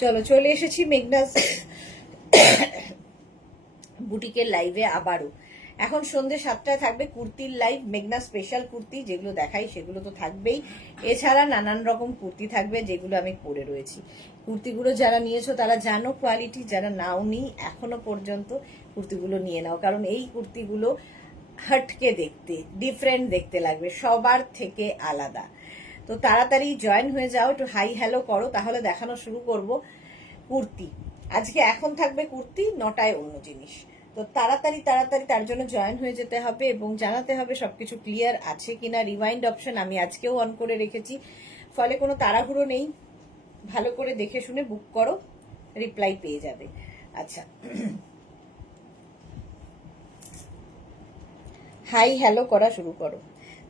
চলো চলে এসেছি মেঘনাস বুটিকের লাইভে আবারও। এখন সন্ধ্যে 7টায় থাকবে কুর্তির লাইভ, মেঘনা স্পেশাল কুর্তি যেগুলো দেখাই সেগুলো তো থাকবেই, এছাড়া নানান রকম কুর্তি থাকবে যেগুলো আমি পরে রয়েছি। কুর্তিগুলো যারা নিয়েছো তারা জানো কোয়ালিটি, যারা নাওনি এখনো পর্যন্ত কুর্তিগুলো নিয়ে নাও, কারণ এই কুর্তিগুলো হটকে দেখতে, ডিফারেন্ট দেখতে লাগবে, সবার থেকে আলাদা। তো তাড়াতাড়ি জয়েন হয়ে যাও, একটু হাই হ্যালো করো, তাহলে দেখানো শুরু করব কুর্তি। আজকে এখন থাকবে কুর্তি, 9টায় অন্য জিনিস। তো তাড়াতাড়ি তাড়াতাড়ি তার জন্য জয়েন হয়ে যেতে হবে এবং জানাতে হবে সবকিছু ক্লিয়ার আছে কিনা। রিওয়াইন্ড অপশন আমি আজকেও অন করে রেখেছি, ফলে কোনো তাড়াহুড়ো নেই, ভালো করে দেখে শুনে বুক করো, রিপ্লাই পেয়ে যাবে। अच्छा हाई हेलो करा शुरू करो।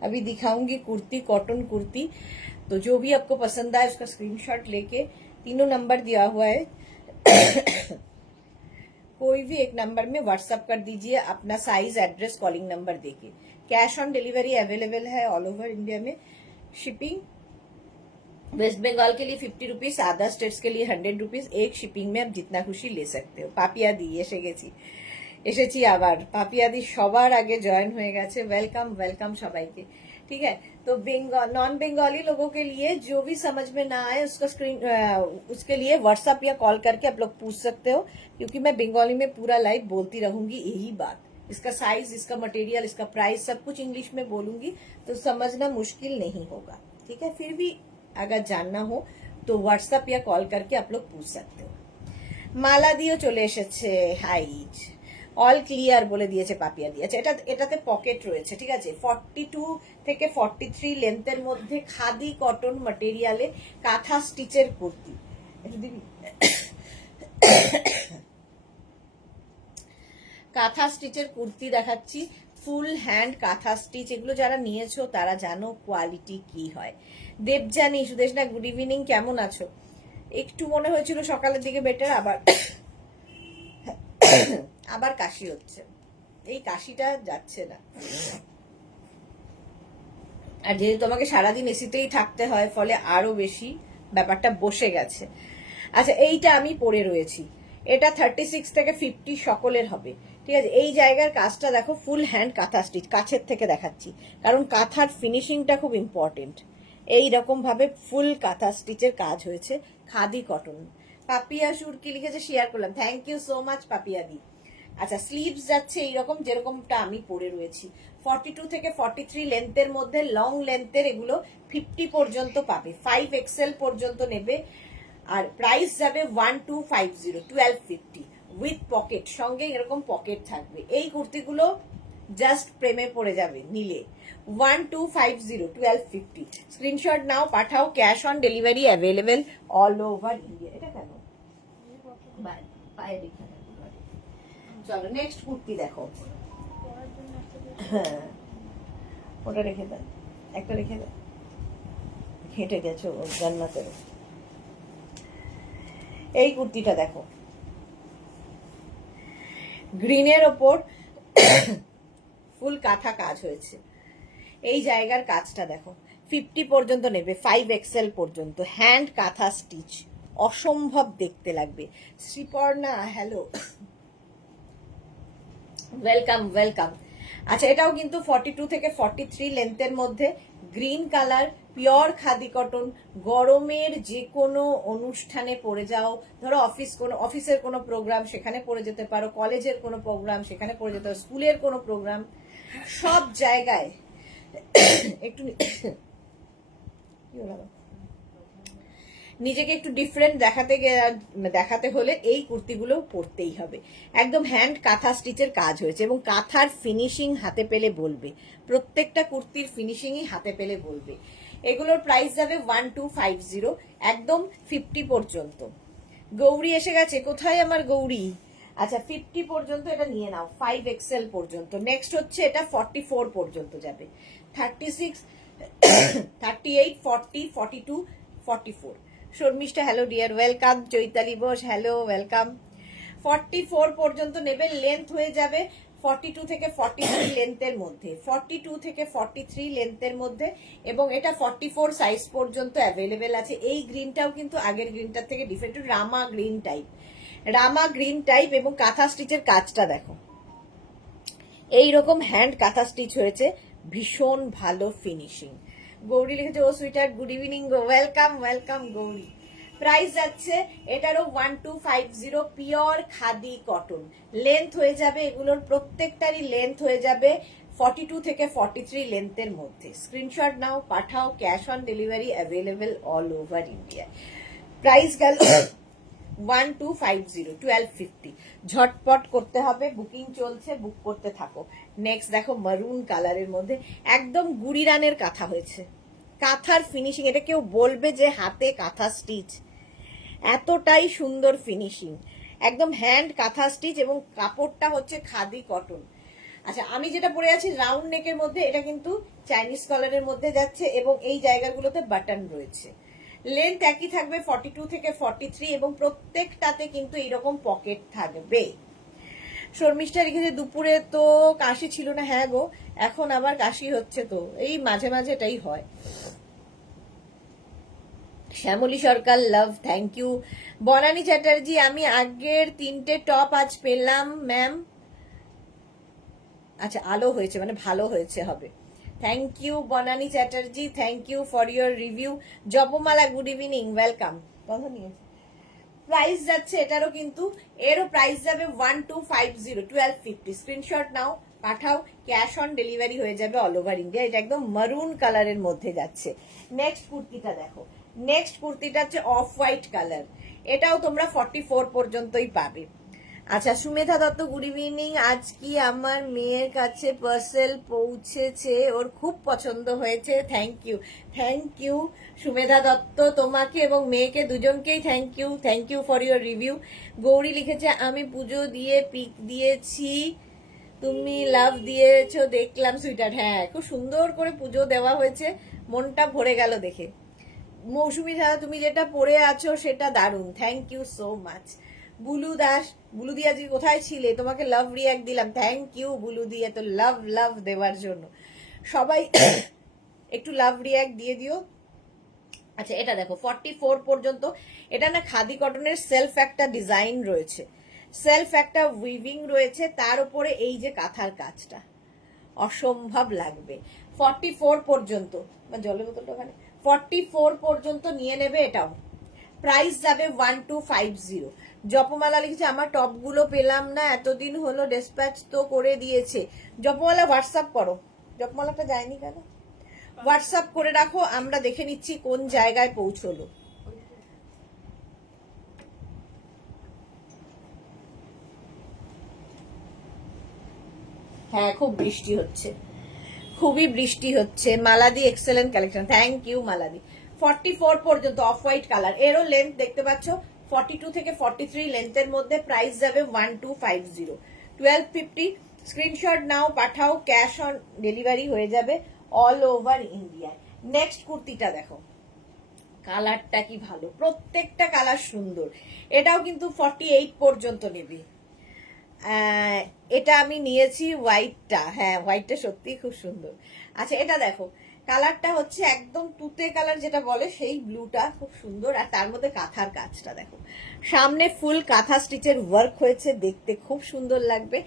अभी दिखाऊंगी कुर्ती, कॉटन कुर्ती। तो जो भी आपको पसंद आए उसका स्क्रीनशॉट लेके, तीनों नंबर दिया हुआ है कोई भी एक नंबर में व्हाट्सएप कर दीजिए अपना साइज, एड्रेस, कॉलिंग नंबर देके। कैश ऑन डिलीवरी अवेलेबल है ऑल ओवर इंडिया में। शिपिंग वेस्ट बंगाल के लिए 50 रुपीज, अदर स्टेट्स के लिए 100 रुपीज। एक शिपिंग में आप जितना खुशी ले सकते हो। पापिया दी এসে গেছি, এসেছি আবার। পাপিয়াদি সবার আগে জয়েন হয়ে গেছে, वेलकम वेलकम সবাইকে। ठीक है, तो नॉन बंगाली लोगों के लिए जो भी समझ में ना आए उसका उसके लिए व्हाट्सएप या कॉल करके आप लोग पूछ सकते हो, क्योंकि मैं बंगाली में पूरा लाइव बोलती रहूंगी यही बात। इसका साइज, इसका मटेरियल, इसका प्राइस सब कुछ इंग्लिश में बोलूंगी, तो समझना मुश्किल नहीं होगा। ठीक है, फिर भी अगर जानना हो तो व्हाट्सएप या कॉल करके आप लोग पूछ सकते हो। মালা দিও চলে এসেছে, হাইজ অল ক্লিয়ার বলে দিয়েছে পাপিয়া দিয়েছে। এটাতে পকেট রয়েছে, ঠিক আছে। 42 থেকে 43 লেন্থের মধ্যে খাদি কটন ম্যাটেরিয়ালে কাঁথা স্টিচের কুর্তি। একটু দিবি, কাঁথা স্টিচের কুর্তি দেখাচ্ছি, ফুল হ্যান্ড কাঁথা স্টিচ। এগুলো যারা নিয়েছো তারা জানো কোয়ালিটি কি হয়। দেবজানি সুদেশ না, গুড ইভিনিং, কেমন আছো? একটু মনে হয়েছিল সকালের দিকে বেটার, আবার আবার কাশি হচ্ছে, এই কাশিটা যাচ্ছে না। আর যেহেতু তোমাকে সারাদিন এসিতেই থাকতে হয়, ফলে আরো বেশি ব্যাপারটা বসে গেছে। আচ্ছা, এইটা আমি পরে রয়েছি, এটা 36 থেকে 50 সকলের হবে, ঠিক আছে। এই জায়গার কাজটা দেখো, ফুল হ্যান্ড কাঁথা স্টিচ, কাছের থেকে দেখাচ্ছি কারণ কাঁথার ফিনিশিংটা খুব ইম্পর্টেন্ট। এই রকম ভাবে ফুল কাঁথা স্টিচের কাজ হয়েছে, খাদি কটন। পাপিয়া সুর কি লিখেছে শেয়ার করলাম, thank you so much Papiya di. আচ্ছা, স্লিভস যাচ্ছে এইরকম যেরকমটা আমি পরে রয়েছি। 42 থেকে 43 লেন্থের মধ্যে, লং লেন্থের এগুলো 50 পর্যন্ত পাবে, 5XL পর্যন্ত নেবে। আর প্রাইস যাবে 1250, 1250 উইথ পকেট, সঙ্গে এরকম পকেট থাকবে। এই কুর্তিগুলো জাস্ট প্রেমে পড়ে যাবে নিলে। 1250, 1250 স্ক্রিনশট নাও, পাঠাও। Cash on delivery available all over India. এটা কেন পায়ে দেখা? চলো নেক্সট কুর্তি দেখো। হ্যাঁ, ওটা রেখে দেন, একটা রেখে দেন, হেঁটে গেছো জান্নাতের। এই কুর্তিটা দেখো, গ্রিনের ওপর ফুল কাঁথা কাজ হয়েছে। এই জায়গার কাজটা দেখো, 50 পর্যন্ত নেবে, 5XL পর্যন্ত, হ্যান্ড কাঁথা স্টিচ, অসম্ভব দেখতে লাগবে। Sriparna hello, welcome welcome. আচ্ছা, এটাও কিন্তু 42 থেকে 43 লেন্থের মধ্যে, green colour, pure khadi cotton. গরমের যে কোনো অনুষ্ঠানে পরে যাও, ধরো অফিসের কোনো প্রোগ্রাম সেখানে পরে যেতে পারো, কলেজের কোনো প্রোগ্রাম সেখানে পরে যেতে পারো, স্কুলের কোনো প্রোগ্রাম, সব জায়গায় একটু কি হলো, নিজেকে একটু ডিফারেন্ট দেখাতে হলে এই কুর্তিগুলো পরতেই হবে। একদম হ্যান্ড কাঁথা স্টিচের কাজ হয়েছে এবং কাঁথার ফিনিশিং হাতে পেলে বলবে, প্রত্যেকটা কুর্তির ফিনিশিংই হাতে পেলে বলবে। এগুলোর প্রাইস যাবে 1250, একদম 50 পর্যন্ত। গৌরী এসে গেছে, কোথায় আমার গৌরী? আচ্ছা, 50 পর্যন্ত এটা নিয়ে নাও, 5XL পর্যন্ত। নেক্সট হচ্ছে এটা 44 পর্যন্ত যাবে, 36, 38, 40, 42, 44। Sharmistha hello dear, welcome. Chaitali Bose hello, welcome. 44 পর্যন্ত নেবে, লেন্থ হয়ে যাবে 42 থেকে 43 লেন্থের মধ্যে, 42 থেকে 43 লেন্থের মধ্যে, এবং এটা 44 সাইজ পর্যন্ত অ্যাভেলেবেল আছে। এই গ্রিনটাও কিন্তু আগের গ্রিনটার থেকে ডিফারেন্ট, রামা গ্রিন টাইপ, রামা গ্রিন টাইপ। এবং কাঁথা স্টিচের কাজটা দেখো, এইরকম হ্যান্ড কাঁথা স্টিচ হয়েছে, ভীষণ ভালো ফিনিশিং। গৌরী লিখেছে, ও সুইটার গুড ইভিনিং গো, ওয়েলকাম ওয়েলকাম গৌরী। প্রাইস যাচ্ছে এটারও 1250, পিওর খাদি কটন। লেন্থ হয়ে যাবে এগুলোর প্রত্যেকটারই লেন্থ হয়ে যাবে 42 থেকে 43 লেন্থের মধ্যে। স্ক্রিনশট নাও, পাঠাও, cash on delivery available all over India. Price গেল 1250, 1250। ঝটপট করতে হবে, বুকিং চলছে, বুক করতে থাকো। নেক্সট দেখো মারুন কালারের মধ্যে একদম গুড়ি রানের কাঁথা হয়েছে, কাঁথার ফিনিশিং, এটা কেউ বলবে যে হাতে কাঁথা স্টিচ, এতটাই সুন্দর ফিনিশিং, একদম হ্যান্ড কাঁথা স্টিচ, এবং কাপড়টা হচ্ছে খাদি কটন। আচ্ছা, আমি যেটা পরে আছি রাউন্ড নেকের মধ্যে, এটা কিন্তু চাইনিজ কলারের মধ্যে যাচ্ছে, এবং এই জায়গাগুলোতে বাটন রয়েছে। লেন্থ একই থাকবে 42 থেকে 43, এবং প্রত্যেকটাতে কিন্তু এইরকম পকেট থাকবে। শর্মিষ্ঠা লিখেছে, দুপুরে তো কাশি ছিল না। হ্যাঁ গো, এখন আবার কাশি হচ্ছে, তো এই মাঝে মাঝে এটাই হয়। শ্যামলী সরকার লাভ, থ্যাংক ইউ। বনানী চ্যাটার্জি, আমি আগের 3টে টপ আজ পেলাম ম্যাম। আচ্ছা, আলো হয়েছে মানে ভালো হয়েছে হবে। Thank you Banani Chatterjee, thank you for your review. Japamala good evening, welcome. কথা নিয়েছে। প্রাইস যাচ্ছে এটারও কিন্তু, এরও প্রাইস যাবে 1250, 1250। স্ক্রিনশট নাও, পাঠাও, ক্যাশ অন ডেলিভারি হয়ে যাবে অল ওভার ইন্ডিয়া। এটা একদম মারুন কালারের মধ্যে যাচ্ছে। নেক্সট কুর্তিটা দেখো, নেক্সট কুর্তিটা হচ্ছে অফ হোয়াইট কালার, এটাও তোমরা 44 পর্যন্তই পাবে। আচ্ছা, সুমেধা দত্ত গুড ইভিনিং। আজ কি আমার মেয়ের কাছে পার্সেল পৌঁছেছে, ওর খুব পছন্দ হয়েছে। Thank you, thank you Sumedha Dutta, তোমাকে এবং মেয়েকে দুজনকেই thank you for your review. Gauri লিখেছে, আমি পুজো দিয়ে পিক দিয়েছি, তুমি লাভ দিয়েছো দেখলাম সুইটার। হ্যাঁ, খুব সুন্দর করে পুজো দেওয়া হয়েছে, মনটা ভরে গেল দেখে। মৌসুমী দাদা, তুমি যেটা পরে আছো সেটা দারুণ, thank you so much. Bulu Das, Bulu di আজকে কোথায় ছিলে, তোমাকে লাভ রিয়াক্ট দিলাম, থ্যাংক ইউ বুলু দি, এত লাভ লাভ দেওয়ার জন্য। সবাই একটু লাভ রিয়াক্ট দিয়ে দিও। আচ্ছা, এটা দেখো 44 পর্যন্ত, এটা না খাদি কটনের সেলফ একটা ডিজাইন রয়েছে, সেলফ একটা উইভিং রয়েছে, তার উপরে এই যে কাঁথার কাজটা অসম্ভব লাগবে। 44 পর্যন্ত, জলের বোতলটা ওখানে, 44 পর্যন্ত নিয়ে নেবে এটাও। প্রাইস যাবে 1250। জপমালা লিখেছে, আমার টপগুলো পেলাম না, এতদিন হলো ডিসপ্যাচ তো করে দিয়েছে। জপমালা হোয়াটসঅ্যাপ করো, জপমালাটা যায়নি কেন, হোয়াটসঅ্যাপ করে রাখো, আমরা দেখে নিচ্ছি কোন জায়গায় পৌঁছলো। হ্যাঁ, খুব বৃষ্টি হচ্ছে, খুবই বৃষ্টি হচ্ছে। মালাদি এক্সেলেন্ট কালেকশন, থ্যাংক ইউ মালাদি। 44 পর্যন্ত অফ হোয়াইট কালার, এরও লেন্থ দেখতে পাচ্ছ 42 থেকে 43 লেন্থের মধ্যে। প্রাইস যাবে 1250, 1250। স্ক্রিনশট নাও, পাঠাও, ক্যাশ অন ডেলিভারি হয়ে যাবে অল ওভার ইন্ডিয়া। নেক্সট কুর্তিটা দেখো, কালারটা কি ভালো, প্রত্যেকটা কালার সুন্দর। এটাও কিন্তু 48 পর্যন্ত নেবে। এটা আমি নিয়েছি হোয়াইটটা, হ্যাঁ হোয়াইটটা সত্যি খুব সুন্দর। আচ্ছা, এটা দেখো, কালারটা হচ্ছে একদম তুতে কালার যেটা বলে, সেই ব্লুটা খুব সুন্দর, আর তার মধ্যে কাঁথার কাজটা দেখো, সামনে ফুল কাঁথা স্টিচের ওয়ার্ক হয়েছে, দেখতে খুব সুন্দর লাগবে।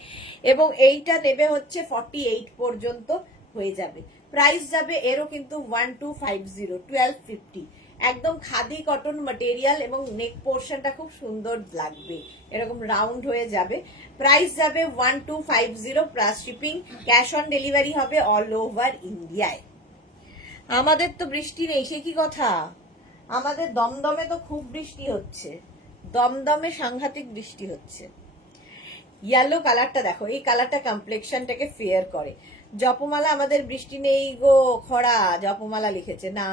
এবং এইটা নেবে হচ্ছে 48 পর্যন্ত হয়ে যাবে। প্রাইস যাবে এরও কিন্তু 1250, 1250। একদম খাদি কটন ম্যাটেরিয়াল, এবং নেক পোর্শনটা খুব সুন্দর লাগবে, এরকম রাউন্ড হয়ে যাবে। প্রাইস যাবে 1250 plus shipping, cash on delivery হবে অল ওভার ইন্ডিয়ায়। আমাদের তো বৃষ্টি নেই, সে কি কথা, আমাদের দমদমে তো খুব বৃষ্টি হচ্ছে, দমদমে সাংঘাতিক বৃষ্টি হচ্ছে। ইয়েলো কালারটা দেখো, এই কালারটা কমপ্লেক্সনটাকে ফেয়ার করে। জপমালা, আমাদের বৃষ্টি নেই গো, খরা। জপমালা লিখেছে, না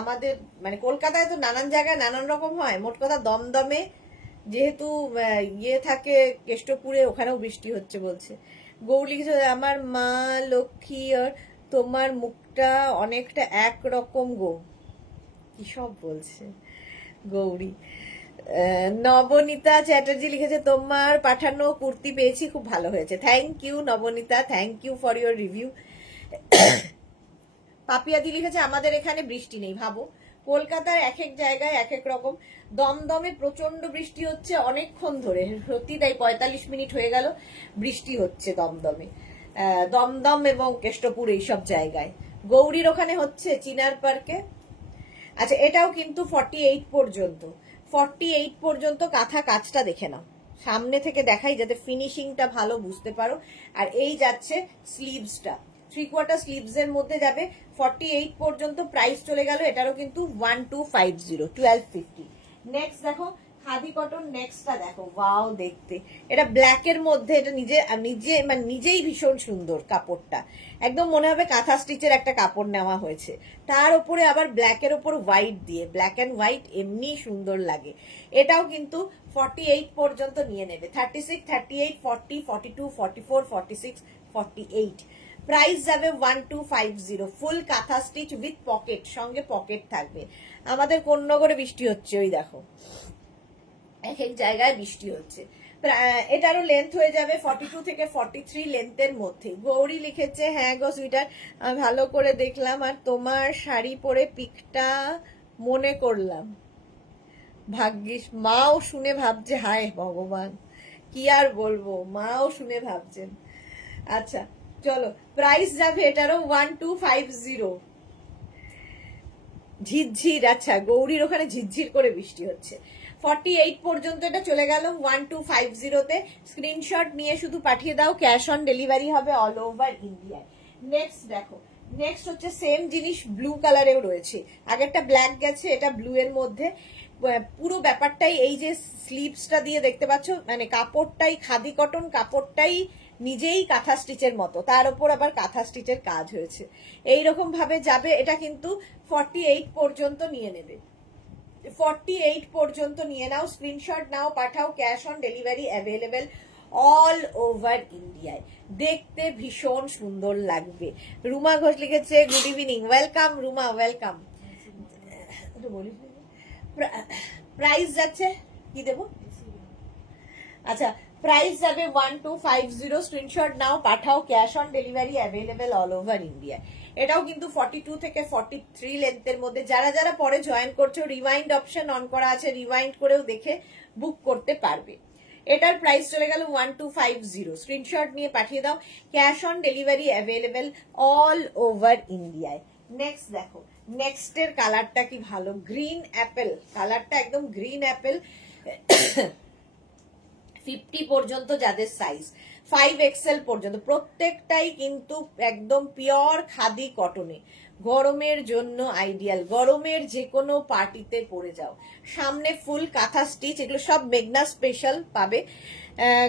আমাদের মানে কলকাতায় তো নানান জায়গায় নানান রকম হয়, মোট কথা দমদমে যেহেতু ইয়ে থাকে কেষ্টপুরে, ওখানেও বৃষ্টি হচ্ছে বলছে। গৌরী লিখেছে, আমার মা লক্ষ্মী আর তোমার মুখটা অনেকটা একরকম গো, কি সব বলছে গৌরী। নবনীতা চ্যাটার্জি লিখেছে তোমার পাঠানো কুর্তি পেয়েছি, খুব ভালো হয়েছে। Thank you Nabanita, thank you for your review. পাপিয়াদি লিখেছে আমাদের এখানে বৃষ্টি নেই। ভাবো, কলকাতার এক এক জায়গায় এক এক রকম। দমদমে প্রচন্ড বৃষ্টি হচ্ছে অনেকক্ষণ ধরে, সত্যি তাই, 45 মিনিট হয়ে গেল বৃষ্টি হচ্ছে দমদমে। দমদম এবং কেষ্টপুর এইসব জায়গায়। গৌরীর ওখানে হচ্ছে চিনার পার্কে। আচ্ছা, এটাও কিন্তু 48 পর্যন্ত, 48 পর্যন্ত কাঁথা কাজটা দেখে নাও, সামনে থেকে দেখাই যাতে ফিনিশিংটা ভালো বুঝতে পারো। আর এই যাচ্ছে স্লিভসটা, 3/4 স্লিভস এর মধ্যে যাবে 48 পর্যন্ত। প্রাইস চলে গেল এটারও কিন্তু 1250, 1250। নেক্সট দেখো খাদি কটন, নেক্সটটা দেখো, ওয়াও দেখতে, এটা ব্ল্যাক এর মধ্যে, এটা নিজেই ভীষণ সুন্দর কাপড়টা, একদম মনে হবে কাঁথা স্টিচের একটা কাপড় নেওয়া হয়েছে, তার উপরে আবার ব্ল্যাক এর উপর হোয়াইট দিয়ে, ব্ল্যাক এন্ড হোয়াইট এমনি সুন্দর লাগে। এটাও কিন্তু 48 পর্যন্ত নিয়ে নেবে, 36, 38, 40, 42, 44, 46, 48। প্রাইস যাবে 1250, ফুল কাঁথা স্টিচ উইথ পকেট, সঙ্গে পকেট থাকবে। আমাদের কোন্নগরে বৃষ্টি হচ্ছে, ওই দেখো এক এক জায়গায় বৃষ্টি হচ্ছে। এটারও লেন্থ হয়ে যাবে 42 থেকে 43 লেন্থের মধ্যে। গৌরী লিখেছে হ্যাঁ গো সুইটার, আমি ভালো করে দেখলাম আর তোমার শাড়ি পরে পিকটা মনে করলাম। ভাগ্যিস, মাও শুনে ভাবছে হায় ভগবান, কি আর বলবো, মাও শুনে ভাবছেন। আচ্ছা চলো, প্রাইস যাবে এটারও 1250। ঝিরঝির, আচ্ছা গৌরীর ওখানে ঝিরঝির করে বৃষ্টি হচ্ছে। 48 পর্যন্ত এটা চলে গেল 1250-তে। স্ক্রিনশট নিয়ে শুধু পাঠিয়ে দাও, ক্যাশ অন ডেলিভারি হবে অল ওভার ইন্ডিয়ায়। নেক্সট দেখো, নেক্সট হচ্ছে সেম জিনিস ব্লু কালারেও রয়েছে, আগেরটা ব্ল্যাক গেছে, এটা ব্লু এর মধ্যে। পুরো ব্যাপারটাই এই যে স্লিভসটা দিয়ে দেখতে পাচ্ছ, মানে কাপড়টাই খাদি কটন, কাপড়টাই নিজেই কাঁথা স্টিচের মতো, তার উপর আবার কাঁথা স্টিচের কাজ হয়েছে, এইরকম ভাবে যাবে। এটা কিন্তু 48 পর্যন্ত নিয়ে নেবে, 48 পর্যন্ত নিয়ে নাও, স্ক্রিনশট নাও, পাঠাও, cash on delivery available all over ইন্ডিয়ায়। দেখতে ভীষণ সুন্দর লাগবে। রুমা ঘোষ লিখেছে good evening, welcome Ruma, welcome. Price যাচ্ছে কি দেবো, আচ্ছা প্রাইস যাবে 1250, স্ক্রিনশট নাও, পাঠাও, cash on delivery available all over India. এটাও কিন্তু 42 থেকে 43 লেন্থের মধ্যে। যারা যারা পরে জয়েন করছো, রিওয়াইন্ড অপশন অন করা আছে, রিওয়াইন্ড করেও দেখে বুক করতে পারবে। এটার প্রাইস চলে গেল 1250, স্ক্রিনশট নিয়ে পাঠিয়ে দাও, cash on delivery available all over ইন্ডিয়ায়। নেক্সট দেখো, নেক্সটের কালারটা কি ভালো, গ্রিন অ্যাপেল কালারটা, একদম গ্রিন অ্যাপেল। 50 পর্যন্ত যাদের সাইজ, 5XL পর্যন্ত, প্রত্যেকটাই কিন্তু একদম পিওর খাদি কটনে, গরমের জন্য আইডিয়াল, গরমের যে কোনো পার্টিতে পরে যাও। সামনে ফুল কাঁথা স্টিচ, এগুলো সব মেঘনা স্পেশাল পাবে।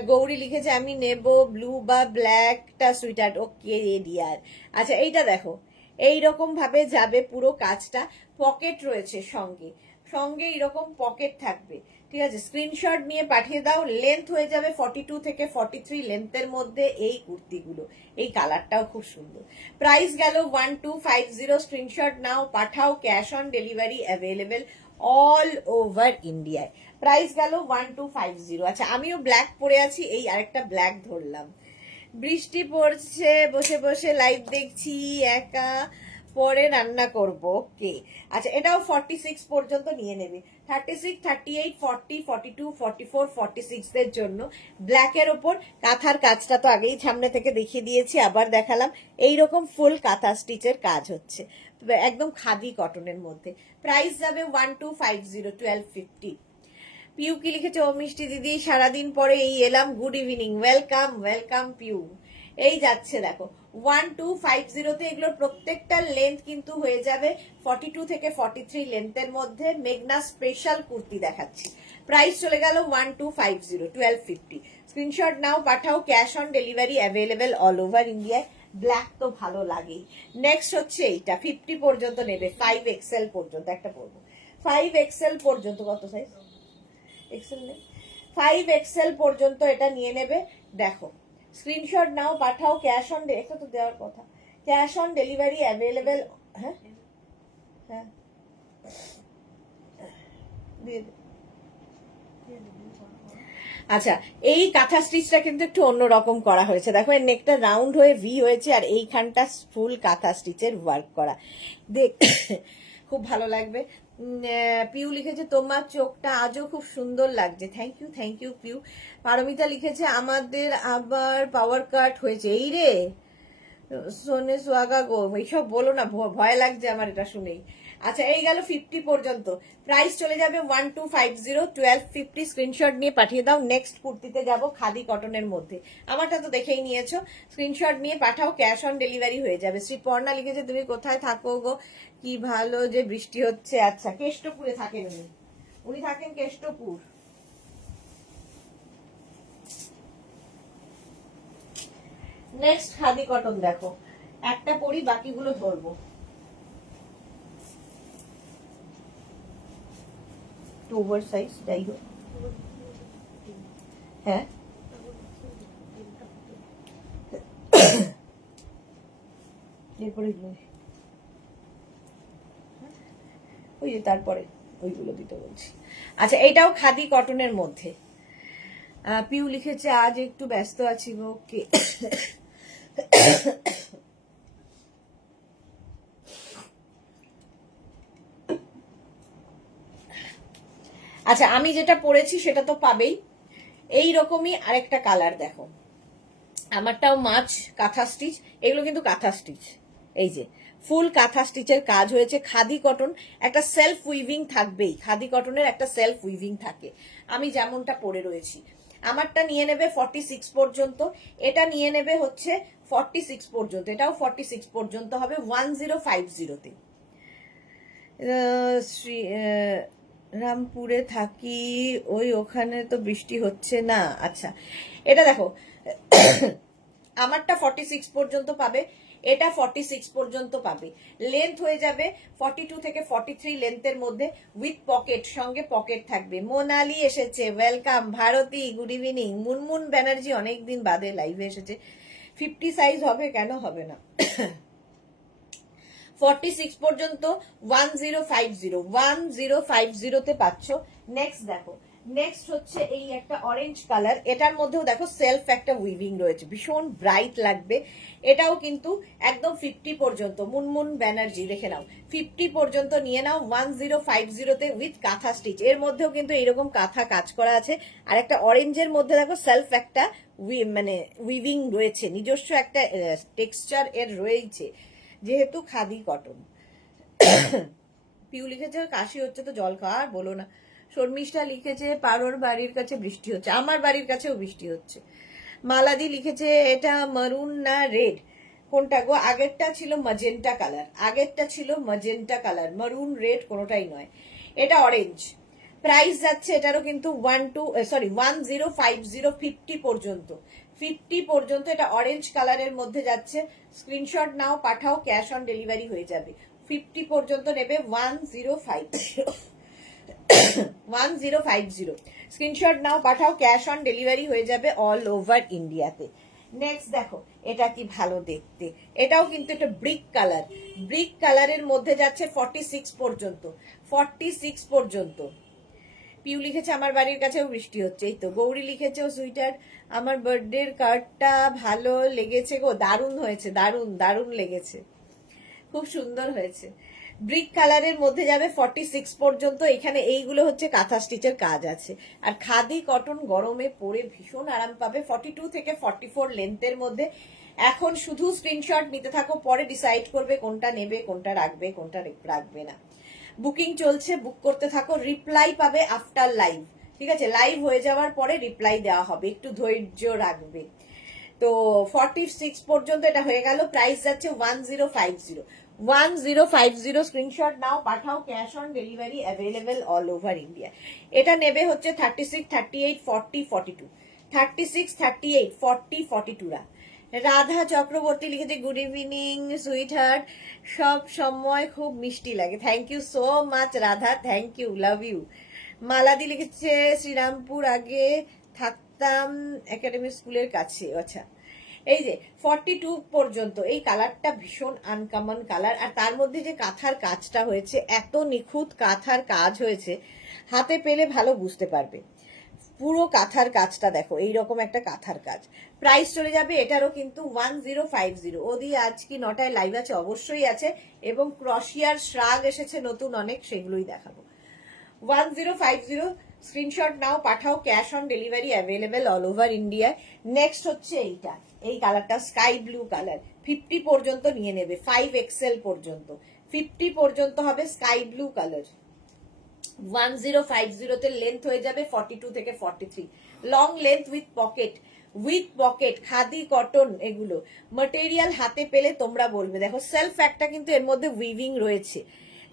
গৌরী লিখেছে আমি নেব ব্লু বা ব্ল্যাকটা সুইটার, ওকে ডিয়ার। আচ্ছা এইটা দেখো, এইরকম ভাবে যাবে পুরো কাজটা, পকেট রয়েছে সঙ্গে, সঙ্গে এরকম পকেট থাকবে, ঠিক আছে। স্ক্রিনশট নিয়ে পাঠিয়ে দাও, লেন্থ হয়ে যাবে 42 থেকে 43 লেন্থের মধ্যে এই কুর্তিগুলো। এই কালারটাও খুব সুন্দর। প্রাইস গেল 1250, স্ক্রিনশট নাও, পাঠাও, cash on delivery available all over ইন্ডিয়ায়। প্রাইস গেল 1250। আচ্ছা আমিও ব্ল্যাক পরে আছি, এই আরেকটা ব্ল্যাক ধরলাম। বৃষ্টি পড়ছে, বসে বসে লাইভ দেখছি একা, পরে রান্না করব, ওকে। আচ্ছা এটাও 46 পর্যন্ত নিয়ে নেবে, 36, 38, 40, 42, 44, 46 এর জন্য। ব্ল্যাকের ওপর কাঁথার কাজটা তো আগেই সামনে থেকে দেখিয়ে দিয়েছি, আবার দেখালাম। এইরকম ফুল কাঁথা স্টিচের কাজ হচ্ছে, একদম খাদি কটনের মধ্যে। প্রাইস যাবে 1250, 1250। পিউ কি লিখেছে, ও মিষ্টি দিদি সারাদিন পরে এই এলাম, good evening, welcome welcome Piu. এই যাচ্ছে দেখো 1250-তে, এগুলোর প্রত্যেকটার লেন্থ কিন্তু হয়ে যাবে 42 থেকে 43 লেন্থের মধ্যে। মেঘনা স্পেশাল কুর্তি দেখাচ্ছি, প্রাইস চলে গেল 1250, 1250। স্ক্রিনশট নাও, পাঠাও, cash on delivery available all over ইন্ডিয়ায়। ব্ল্যাক তো ভালো লাগেই। নেক্সট হচ্ছে এইটা, 50 পর্যন্ত নেবে, 5XL পর্যন্ত একটা পরবো, 5XL পর্যন্ত, কত সাইজ এক্সেল নেই, 5XL পর্যন্ত এটা নিয়ে নেবে। দেখো স্ক্রিনশট নাও, পাঠাও, ক্যাশ অন, এটা তো দেওয়ার কথা, ক্যাশ অন ডেলিভারি অ্যাভেলেবেল। হ্যাঁ হ্যাঁ দিয়ে দে। আচ্ছা, এই কাঁথা স্টিচটা কিন্তু একটু অন্যরকম করা হয়েছে। দেখো এর নেকটা রাউন্ড হয়ে ভি হয়েছে, আর এইখানটা ফুল কাঁথা স্টিচের ওয়ার্ক করা, দেখ খুব ভালো লাগবে। পিউ লিখেছে তোমার চোখটা আজও খুব সুন্দর লাগছে। Thank you Piu. পারমিতা লিখেছে আমাদের আবার পাওয়ার কাট হয়েছে। এই রে সোনে সোয়াগা গো, এইসব বলো না, ভয় লাগছে আমার এটা শুনেই। আচ্ছা, এই গেল 50 পর্যন্ত। প্রাইস চলে যাবে 1250, 1250। স্ক্রিনশট নিয়ে পাঠিয়ে দাও। নেক্সট কুর্তিতে যাব খাদি কটনের মধ্যে। আমারটা তো দেখেই নিয়েছো, স্ক্রিনশট নিয়ে পাঠাও, ক্যাশ অন ডেলিভারি হয়ে যাবে। শ্রীপর্ণা লিখেছে তুমি কোথায় থাকো গো, কি ভালো যে বৃষ্টি হচ্ছে। আচ্ছা, কেষ্টপুরে থাকেন উনি, উনি থাকেন কেষ্টপুর। নেক্সট খাদি কটন দেখো, একটা পরি বাকিগুলো ধরবো। ওভার সাইজ যাই হোক, হ্যাঁ এরপরে ওই যে তারপরে ওইগুলো দিতে বলছি। আচ্ছা, এটাও খাদি কটনের মধ্যে। পিউ লিখেছে আজ একটু ব্যস্ত আছি গো। ওকে, আচ্ছা আমি যেটা পরেছি সেটা তো পাবেই। এই রকমই আরেকটা কালার দেখো, আমারটাও মাছ কাঁথা স্টিচ, এগুলো কিন্তু কাঁথা স্টিচ। এই যে ফুল কাঁথা স্টিচের কাজ হয়েছে, খাদি কটন, একটা সেলফ উইভিং থাকবেই, খাদি কটনের একটা সেলফ উইভিং থাকে। আমি যেমনটা পরে রয়েছি, আমারটা নিয়ে নেবে 46 পর্যন্ত, এটা নিয়ে নেবে হচ্ছে 46 পর্যন্ত, এটাও 46 পর্যন্ত হবে 1050-তে। রামপুরে থাকি, ওই ওখানে তো বৃষ্টি হচ্ছে না। আচ্ছা, এটা দেখো আমারটা 46 পর্যন্ত পাবে, এটা 46 পর্যন্ত পাবে। লেন্থ হয়ে যাবে 42 থেকে 43 লেন্থের মধ্যে, উইথ পকেট, সঙ্গে পকেট থাকবে। মোনালি এসেছে, welcome. Bharati good evening. Munmun Banerjee অনেকদিন বাদে লাইভে এসেছে। 50 সাইজ হবে, কেন হবে না। 46 পর্যন্ত 1050 তে পাচ্ছ। নেক্সট দেখো, নেক্সট হচ্ছে এই একটা অরেঞ্জ কালার, এটার মধ্যেও দেখো সেলফ একটা উইভিং রয়েছে, ভীষণ ব্রাইট লাগবে। এটাও কিন্তু একদম 50 পর্যন্ত। মুনমুন ব্যানার্জি দেখে নাও, 50 পর্যন্ত নিয়ে নাও 1050-তে উইথ কাঁথা স্টিচ। এর মধ্যেও কিন্তু এরকম কাঁথা কাজ করা আছে। আর একটা অরেঞ্জের মধ্যে দেখো সেলফ একটা মানে উইভিং রয়েছে, নিজস্ব একটা টেক্সচার এর রয়েছে, যেহেতু খাদি কটন। পিউ লিখেছে কাশি হচ্ছে তো জল খাওয়া, আর বলো না। শর্মিষ্ঠা লিখেছে পারোর বাড়ির কাছে বৃষ্টি হচ্ছে, আমার বাড়ির কাছেও বৃষ্টি হচ্ছে। মালাদি লিখেছে এটা মারুন না রেড, কোনটা গো? আগেরটা ছিল ম্যাজেন্টা কালার, আগেরটা ছিল ম্যাজেন্টা কালার, মারুন রেড কোনোটাই নয়। এটা অরেঞ্জ। প্রাইস যাচ্ছে এটারও কিন্তু 1050, 50 পর্যন্ত, 50 পর্যন্ত। এটা অরেঞ্জ কালারের মধ্যে যাচ্ছে। স্ক্রিনশট নাও, পাঠাও, ক্যাশ অন ডেলিভারি হয়ে যাবে। 50 পর্যন্ত নেবে 1050 স্ক্রিনশট নাও, পাঠাও, ক্যাশ অন ডেলিভারি হয়ে যাবে অল ওভার ইন্ডিয়াতে। নেক্সট দেখো, এটা কি ভালো দেখতে, এটাও কিন্তু একটা ব্রিক কালার, ব্রিক কালারের মধ্যে যাচ্ছে 46 পর্যন্ত, 46 পর্যন্ত। পিউ লিখেছে আমার বাড়ির কাছেও বৃষ্টি হচ্ছে। এই তো গৌরী লিখেছে সুইটার আমার বার্থডের কার্ডটা ভালো লেগেছে গো, দারুণ হয়েছে, দারুণ দারুণ লেগেছে, খুব সুন্দর হয়েছে। ব্রিক কালারের মধ্যে যাবে 46 পর্যন্ত। এখানে এইগুলো হচ্ছে কাঁথা স্টিচের কাজ আছে। আর খাদি কটন গরমে পরে ভীষণ আরাম পাবে। 42 থেকে 44 লেন্থের মধ্যে। এখন শুধু স্ক্রিনশট নিতে থাকো, পরে ডিসাইড করবে কোনটা নেবে, কোনটা রাখবে, কোনটা রাখবে না। বুকিং চলছে, বুক করতে থাকো, রিপ্লাই পাবে আফটার লাইভ। ঠিক আছে, লাইভ হয়ে যাওয়ার পরে রিপ্লাই দেওয়া হবে, একটু ধৈর্য রাখবে। তো 46 পর্যন্ত এটা হয়ে গেল। প্রাইস যাচ্ছে 1050 স্ক্রিনশট নাও, পাঠাও, cash on delivery available all over India. এটা নেবে হচ্ছে 36, 38, 40, 42, 36, 38, 40, 42 রা। রাধা চক্রবর্তী লিখেছে গুড ইভিনিং সুইট হার্ট, সব সময় খুব মিষ্টি লাগে। Thank you so much Radha, thank you, love you. মালাদি লিখেছে শ্রীরামপুর আগে থাকতাম একাডেমি স্কুলের কাছে। আচ্ছা, এই যে 42 পর্যন্ত এই কালারটা ভীষণ আনকমন কালার, আর তার মধ্যে যে কাঁথার কাজটা হয়েছে, এত নিখুঁত কাঁথার কাজ হয়েছে, হাতে পেলে ভালো বুঝতে পারবে। পুরো কাঁথার কাজটা দেখো, এইরকম একটা কাঁথার কাজ। প্রাইস চলে যাবে এটারও কিন্তু 1050। ওদি আজ কি 9টায় লাইভ আছে? অবশ্যই আছে। এবং ক্রশিয়ার শ্রাগ এসেছে নতুন অনেক, সেগুলোই দেখাবো। 1050 স্ক্রিনশট নাও, পাঠাও। Cash on delivery available all over India. Next হচ্ছে এইটা, এই কালারটা স্কাই ব্লু কালার। 50 পর্যন্ত নিয়ে নেবে, 5XL পর্যন্ত, 50 পর্যন্ত হবে স্কাই ব্লু কালার। 1050 তে লেন্থ হয়ে যাবে 42 থেকে 43, long length with pocket, khadi cotton এগুলো। ম্যাটেরিয়াল হাতে পেলে তোমরা বলবে। দেখো সেলফ একটা কিন্তু এর মধ্যে উইভিং রয়েছে,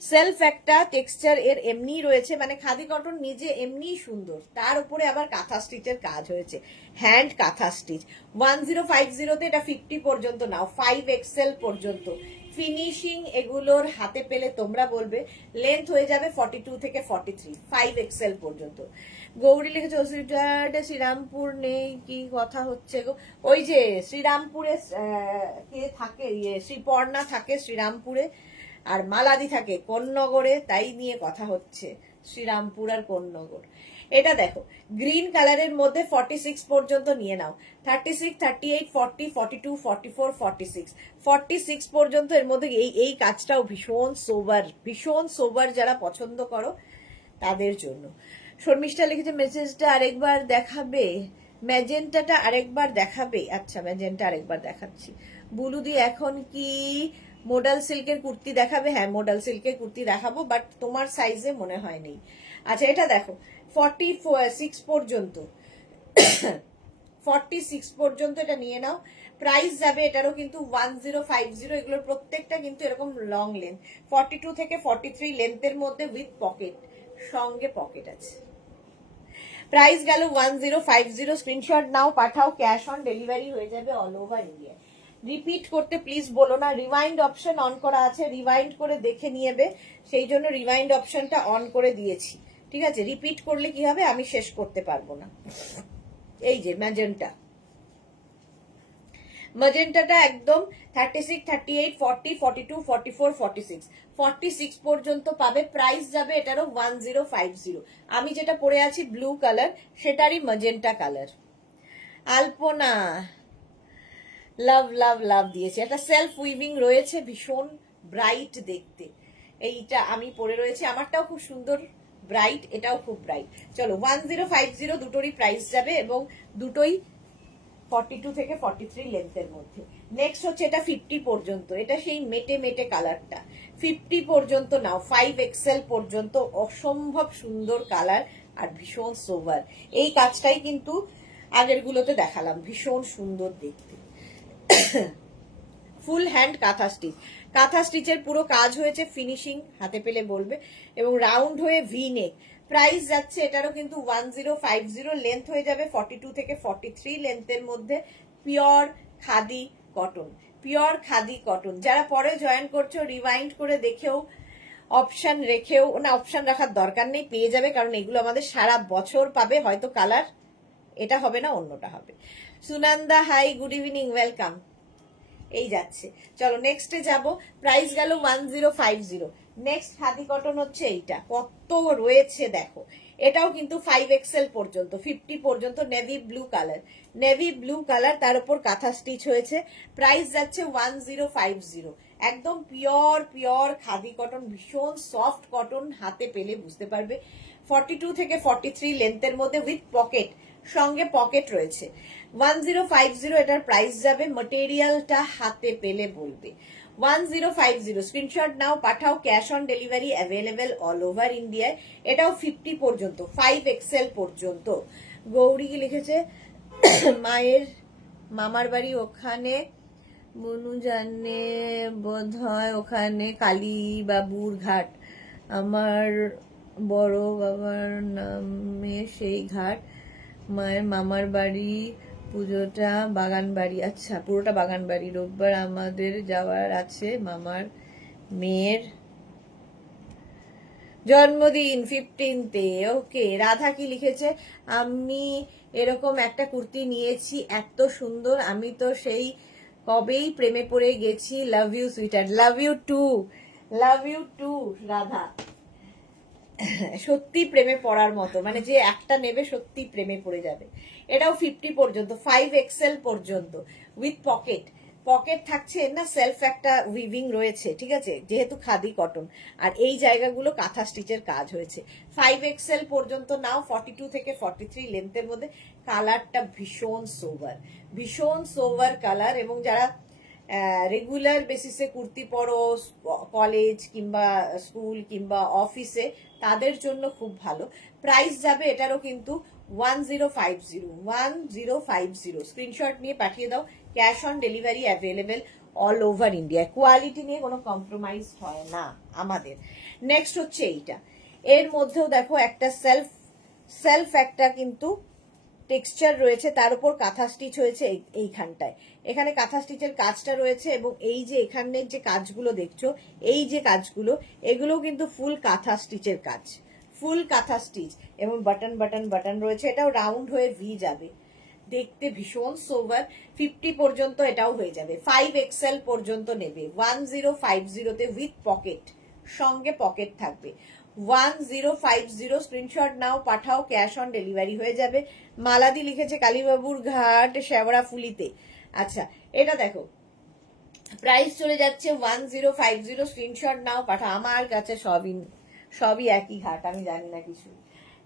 সেলফ একটা টেক্সচার এর এমনি রয়েছে, মানে খাদি কটন নিজে এমনি সুন্দর, তার উপরে আবার কাঁথা স্টিচের কাজ হয়েছে, হ্যান্ড কাঁথা স্টিচ। 1050 তে এটা 50 পর্যন্ত নাও, 5XL পর্যন্ত। ফিনিশিং এগুলোর হাতে পেলে তোমরা বলবে। লেন্থ হয়ে যাবে 42 থেকে 43, 5XL পর্যন্ত। গৌরী লিখেছে শ্রীরামপুর নেই, কি কথা হচ্ছে গো? ওই যে শ্রীরামপুরে কে থাকে, শ্রীপর্ণা থাকে শ্রীরামপুরে, আর মালাদি থাকে কোন্নগরে, তাই নিয়ে কথা হচ্ছে শ্রীরামপুর আর কোন্নগর। এটা দেখো গ্রিন কালারের মধ্যে 46 পর্যন্ত নিয়ে নাও, 36, 38, 40, 42, 44, 46, 46 পর্যন্ত। এর মধ্যে এই কাজটাও ভীষণ সোবার যারা পছন্দ করো তাদের জন্য। শর্মিষ্ঠা লিখেছে মেসেজটা আরেকবার দেখাবে, ম্যাজেন্টাটা আরেকবার দেখাবে। আচ্ছা ম্যাজেন্টা আরেকবার দেখাচ্ছি। বুলুদি এখন কি মোডাল সিল্কের কুর্তি দেখাবে? হ্যাঁ মোডাল সিল্কের কুর্তি দেখাবো, বাট তোমার সাইজে মনে হয় নেই। আচ্ছা এটা দেখো 46 পর্যন্ত, 46 পর্যন্ত এটা নিয়ে নাও। প্রাইস যাবে এটারও কিন্তু 1050। এগুলোর প্রত্যেকটা কিন্তু এরকম লং লেন্থ, 42 থেকে 43 লেন্থের মধ্যে উইথ পকেট, সঙ্গে পকেট আছে। প্রাইস গেল 1050। স্ক্রিনশট নাও, পাঠাও। ক্যাশ অন ডেলিভারি হয়ে যাবে অল ওভার ইন্ডিয়া। রিপিট করতে প্লিজ বলো না, রিওয়াইন্ড অপশন অন করা আছে, রিওয়াইন্ড করে দেখে নিয়েবে, সেই জন্য রিওয়াইন্ড অপশনটা অন করে দিয়েছি। ঠিক আছে, রিপিট করলে কি হবে, আমি শেষ করতে পারবো না। এই যে ম্যাজেন্টাটা একদম 36, 38, 40, 42, 44, 46, 46 পর্যন্ত পাবে। প্রাইস যাবে এটারও 1050। আমি যেটা পরে আছি ব্লু কালার, সেটারই ম্যাজেন্টা কালার। আলপনা লাভ লাভ লাভ দিয়েছে, একটা সেলফ উইভিং রয়েছে, ভীষণ ব্রাইট দেখতে। এইটা আমি পরে রয়েছে, আমারটাও খুব সুন্দর ব্রাইট, এটাও খুব ব্রাইট। চলো 1050 দুটোরই প্রাইস যাবে, এবং দুটোই 42 থেকে 43 লেন্থের মধ্যে। নেক্সট হচ্ছে এটা 50 পর্যন্ত, এটা সেই মেটে কালারটা। 50 পর্যন্ত নাও, 5XL পর্যন্ত। অসম্ভব সুন্দর কালার আর ভীষণ সোভার। এই কাজটাই কিন্তু আগের গুলোতে দেখালাম, ভীষণ সুন্দর দেখতে। ফুল হ্যান্ড কাঁথা স্টিচের পুরো কাজ হয়েছে, ফিনিশিং হাতে পেলে বলবে, এবং রাউন্ড হয়ে ভি নেক। প্রাইস যাচ্ছে এটারও কিন্তু 1050। লেন্থ হয়ে যাবে 42 থেকে 43 লেন্থের মধ্যে। Pure khadi cotton. যারা পরে জয়েন করছো রিওয়াইন্ড করে দেখেও, অপশন রেখেও না, অপশন রাখার দরকার নেই, পেয়ে যাবে, কারণ এগুলো আমাদের সারা বছর পাবে। হয়তো কালার এটা হবে না, অন্যটা হবে। Sunanda hi, good evening, welcome. এই যাচ্ছে, চলো নেক্সটে যাব। প্রাইস গেল 1050। নেক্সট খাদি কটন হচ্ছে এইটা, কত রয়েছে দেখো। এটাও কিন্তু 5XL পর্যন্ত, 50 পর্যন্ত। নেভি ব্লু কালার, তার উপর কাঁথা স্টিচ হয়েছে। প্রাইস যাচ্ছে 1050। একদম পিওর খাদি কটন, ভীষণ সফট কটন, হাতে পেলে বুঝতে পারবে। 42 থেকে 43 লেন্থের মধ্যে উইথ পকেট, সঙ্গে পকেট রয়েছে। 1050 এটার প্রাইস যাবে, ম্যাটেরিয়ালটা হাতে পেলে বলবে। 1050 স্ক্রিনশট নাও, পাঠাও। Cash on delivery available all over ইন্ডিয়ায়। এটাও 50 পর্যন্ত, 5XL পর্যন্ত। গৌরী লিখেছে মায়ের মামার বাড়ি ওখানে, মনু জানে বোধ হয় ওখানে কালীবাবুর ঘাট, আমার বড় বাবার নামে সেই ঘাট। মায়ের মামার বাড়ি, পুজোটা বাগান বাড়ি। আচ্ছা পুরোটা বাগান বাড়ি। রোববার আমাদের যাওয়ার আছে, মামার মেয়ের জন্মদিন 15-তে। ওকে, রাধা কি লিখেছে, আমি এরকম একটা কুর্তি নিয়েছি, এত সুন্দর, আমি তো সেই কবেই প্রেমে পড়ে গেছি। Love you sweeter, love you too Radha. সত্যি প্রেমে পড়ার মতো, মানে যে একটা নেবে সত্যি প্রেমে পড়ে যাবে। এটাও 50 পর্যন্ত, 5XL পর্যন্ত, উইথ পকেট। পকেট থাকছে না, সেলফ একটা উইভিং রয়েছে, ঠিক আছে, যেহেতু খাদি কটন। আর এই জায়গাগুলো কাঁথা স্টিচের কাজ হয়েছে। 5XL পর্যন্ত নাও, 42 থেকে 43 লেন্থের মধ্যে। কালারটা ভীষণ সোভার, ভীষণ সোভার কালার। এবং যারা রেগুলার বেসিসে কুর্তি পরো, কলেজ কিংবা স্কুল কিংবা অফিসে, তাদের জন্য খুব ভালো। প্রাইস যাবে এটারও কিন্তু 1050 স্ক্রিনশট নিয়ে পাঠিয়ে দাও। Cash on delivery available all over India. Quality নিয়ে কোনো কম্প্রোমাইজ হয় না আমাদের। নেক্সট হচ্ছে এইটা, এর মধ্যেও দেখো একটা সেলফ সেলফ একটা কিন্তু টেক্সচার রয়েছে, তার উপর কাঁথা স্টিচ হয়েছে এইখানটায়। এখানে কাঁথা স্টিচের কাজটা রয়েছে, এবং এই যে এখানের যে কাজগুলো দেখছো, এই যে কাজগুলো, এগুলো কিন্তু ফুল কাঁথা স্টিচের কাজ, ফুল কাঁথা স্টিচ। এবং বাটন বাটন বাটন রয়েছে, এটাও রাউন্ড হয়ে ভি যাবে, দেখতে ভীষণ সোভার। 50 পর্যন্ত এটাও হয়ে যাবে। 5XL পর্যন্ত নেবে 1050-তে উইথ পকেট, সঙ্গে পকেট থাকবে। 1050 স্ক্রিনশট নাও, পাঠাও, ক্যাশ অন ডেলিভারি হয়ে যাবে। মালাদি লিখেছে কালীবাবুর ঘাট শেওড়াফুলিতে। আচ্ছা, এটা দেখো, প্রাইস চলে যাচ্ছে 1050, স্ক্রিনশট নাও, পাঠাও। আমার কাছে সবই একই ঘাট, আমি জানি না কিছু।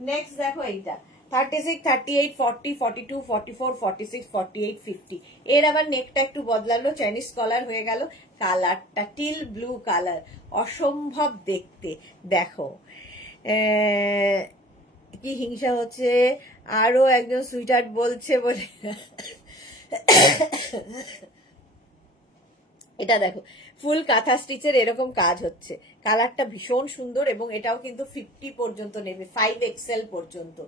নেক্সট দেখো এইটা 36, 38, 40, 42, 44, 46, 48, 50। এর আবার নেকটা একটু বদলালো, চাইনিজ কলার হয়ে গেল। কালারটা টিল ব্লু কালার, অসম্ভব দেখতে। দেখো কি হিংসা হচ্ছে, আরো একজন সুইটার্ট বলছে বলে। এটা দেখো, ফুল কাঁথা স্টিচের এরকম কাজ হচ্ছে। কালারটা ভীষণ সুন্দর, এবং এটাও কিন্তু 50 পর্যন্ত নেবে, 5XL পর্যন্ত।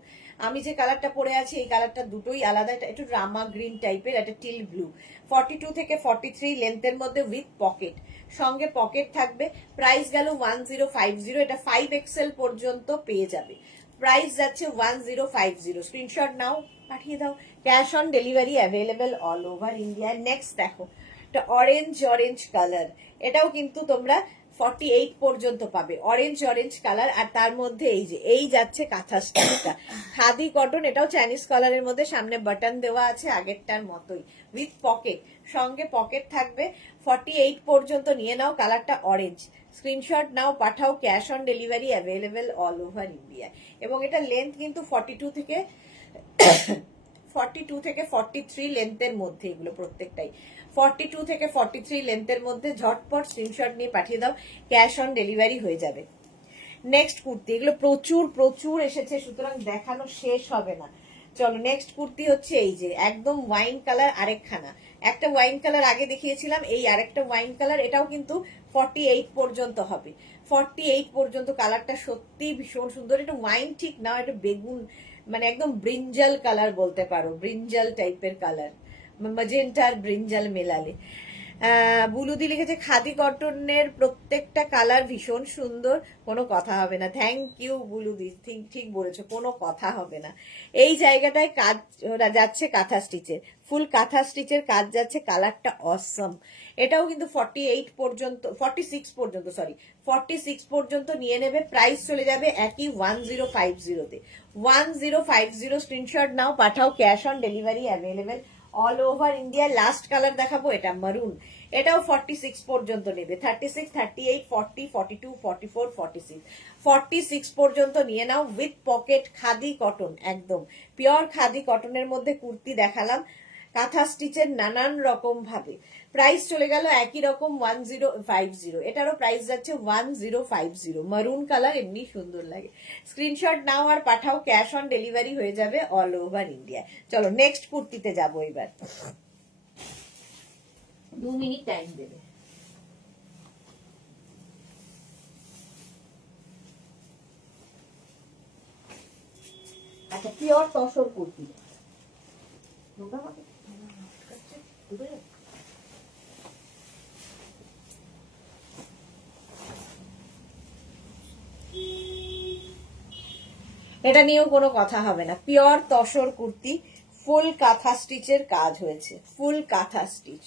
আমি যে কালারটা পরে আছি এই কালারটা দুটোই আলাদা, এটা একটু রামা গ্রিন টাইপের, একটা টিল ব্লু। 42 থেকে 43 লেন্থের মধ্যে উইথ পকেট, সঙ্গে পকেট থাকবে। প্রাইস গেল 1050, এটা 5XL পর্যন্ত পেয়ে যাবে। প্রাইস যাচ্ছে 1050, স্ক্রিনশট নাও, পাঠিয়ে দাও। Cash on delivery available all over India. Next দেখো, অরেঞ্জ কালার, এটাও কিন্তু তোমরা 48 পর্যন্ত পাবে। অরেঞ্জ কালার, আর তার মধ্যে এই যাচ্ছে কাঁথা স্টিচটা, খাদি কটন। এটাও চাইনিজ কালারের মধ্যে, সামনে বাটন দেওয়া আছে আগেরটার মতোই, উইথ পকেট, সঙ্গে পকেট থাকবে। 48 পর্যন্ত নিয়ে নাও, কালারটা অরেঞ্জ। স্ক্রিনশট নাও, পাঠাও, cash on delivery available all over India. এবং এটা লেন্থ কিন্তু 42 থেকে 43 লেন্থের মধ্যে, এগুলো প্রত্যেকটাই 42 থেকে 43 লেন্থের মধ্যে। ঝটপট স্ক্রিনশট নিয়ে পাঠিয়ে দাও, ক্যাশ অন ডেলিভারি হয়ে যাবে। নেক্সট কুর্তি, এগুলো প্রচুর এসেছে, সুতরাং দেখানো শেষ হবে না। চলো, নেক্সট কুর্তি হচ্ছে এই যে একদম ওয়াইন কালার, আরেকখানা। একটা ওয়াইন কালার আগে দেখিয়েছিলাম, এই আরেকটা ওয়াইন কালার, এটাও কিন্তু 48 পর্যন্ত হবে। 48 পর্যন্ত। কালারটা সত্যি ভীষণ সুন্দর। এটা ওয়াইন ঠিক না, এটা বেগুন, মানে একদম ব্রিঞ্জাল কালার বলতে পারো, ব্রিঞ্জাল টাইপের কালার, ম্যাজেন্টা আর ব্রিঞ্জাল মেলালে। বুলুদি লিখেছে খাদি কটনের প্রত্যেকটা কালার ভীষণ সুন্দর, কোনো কথা হবে না। থ্যাংক ইউ বুলুদি, ঠিক বলেছো, কোনো কথা হবে না। এই জায়গাটায় কাজ যাচ্ছে কাঁথা স্টিচের, ফুল কাঁথা স্টিচের কাজ যাচ্ছে। কালারটা অসম। এটাও কিন্তু 48 পর্যন্ত, 46 পর্যন্ত নিয়ে নেবে। প্রাইস চলে যাবে একই 1050-তে। 1050 স্ক্রিনশট নাও, পাঠাও, cash on delivery available all over India. Last colour দেখাবো, এটা মারুন, এটাও 46 পর্যন্ত নেবে। 36, 38, 40, 42, 44, 46, 46 পর্যন্ত নিয়ে নাও, উইথ পকেট, খাদি কটন, একদম পিওর খাদি কটনের মধ্যে কুর্তি দেখালাম, কাঁথা স্টিচের নানান রকম ভাবে। প্রাইস চলে গেল একই রকম 1050, এটারও প্রাইস যাচ্ছে 1050। মারুন কালার এমনি সুন্দর লাগে। স্ক্রিনশট নাও আর পাঠাও, ক্যাশ অন ডেলিভারি হয়ে যাবে অল ওভার ইন্ডিয়া। চলো নেক্সট কুর্তিতে যাবো এবার, 2 মিনিট টাইম দেবে। আচ্ছা, পিওর তসর কুর্তি, এটা নিয়েও কোনো কথা হবে না। পিওর তসর কুর্তি, ফুল কাঁথা স্টিচের কাজ হয়েছে, ফুল কাঁথা স্টিচ,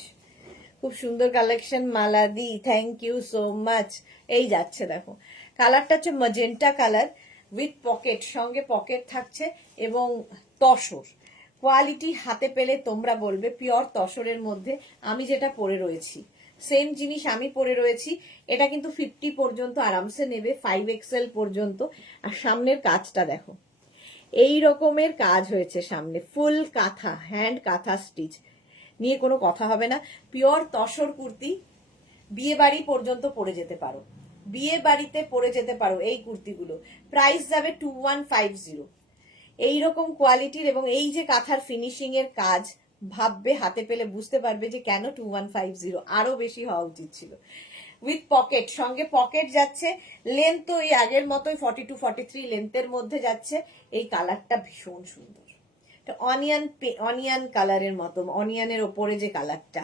খুব সুন্দর কালেকশন। মালাদি, থ্যাংক ইউ সো মাচ। এই যাচ্ছে দেখো, কালারটা হচ্ছে ম্যাজেন্টা কালার, উইথ পকেট, সঙ্গে পকেট থাকছে এবং তসর কোয়ালিটি হাতে পেলে তোমরা বলবে পিওর তসরের মধ্যে আমি যেটা পরে রয়েছি সেম জিনিস আমি পরে রয়েছি। এটা কিন্তু 50 পর্যন্ত আরামসে নেবে, 5XL পর্যন্ত। আর সামনের কাজটা দেখো, এই রকমের কাজ হয়েছে সামনে, ফুল কাঁথা, হ্যান্ড কাঁথা স্টিচ নিয়ে কোনো কথা হবে না। পিওর তসর কুর্তি, বিয়ে বাড়ি পর্যন্ত পরে যেতে পারো, বিয়ে বাড়িতে পরে যেতে পারো এই কুর্তিগুলো। প্রাইস যাবে 2150। এইরকম কোয়ালিটির এবং এই যে কাঁথার ফিনিশিং এর কাজ ভাববে, হাতে পেলে বুঝতে পারবে যে কেন 2150, আরো বেশি হওয়া উচিত ছিল। উইথ পকেট, সঙ্গে পকেট যাচ্ছে। লেন্থ তো এই আগের মতোই 42 43 লেন্থের মধ্যে যাচ্ছে। এই কালারটা ভীষণ সুন্দর, অনিয়ন কালারের মতো, অনিয়নের ওপরে যে কালারটা।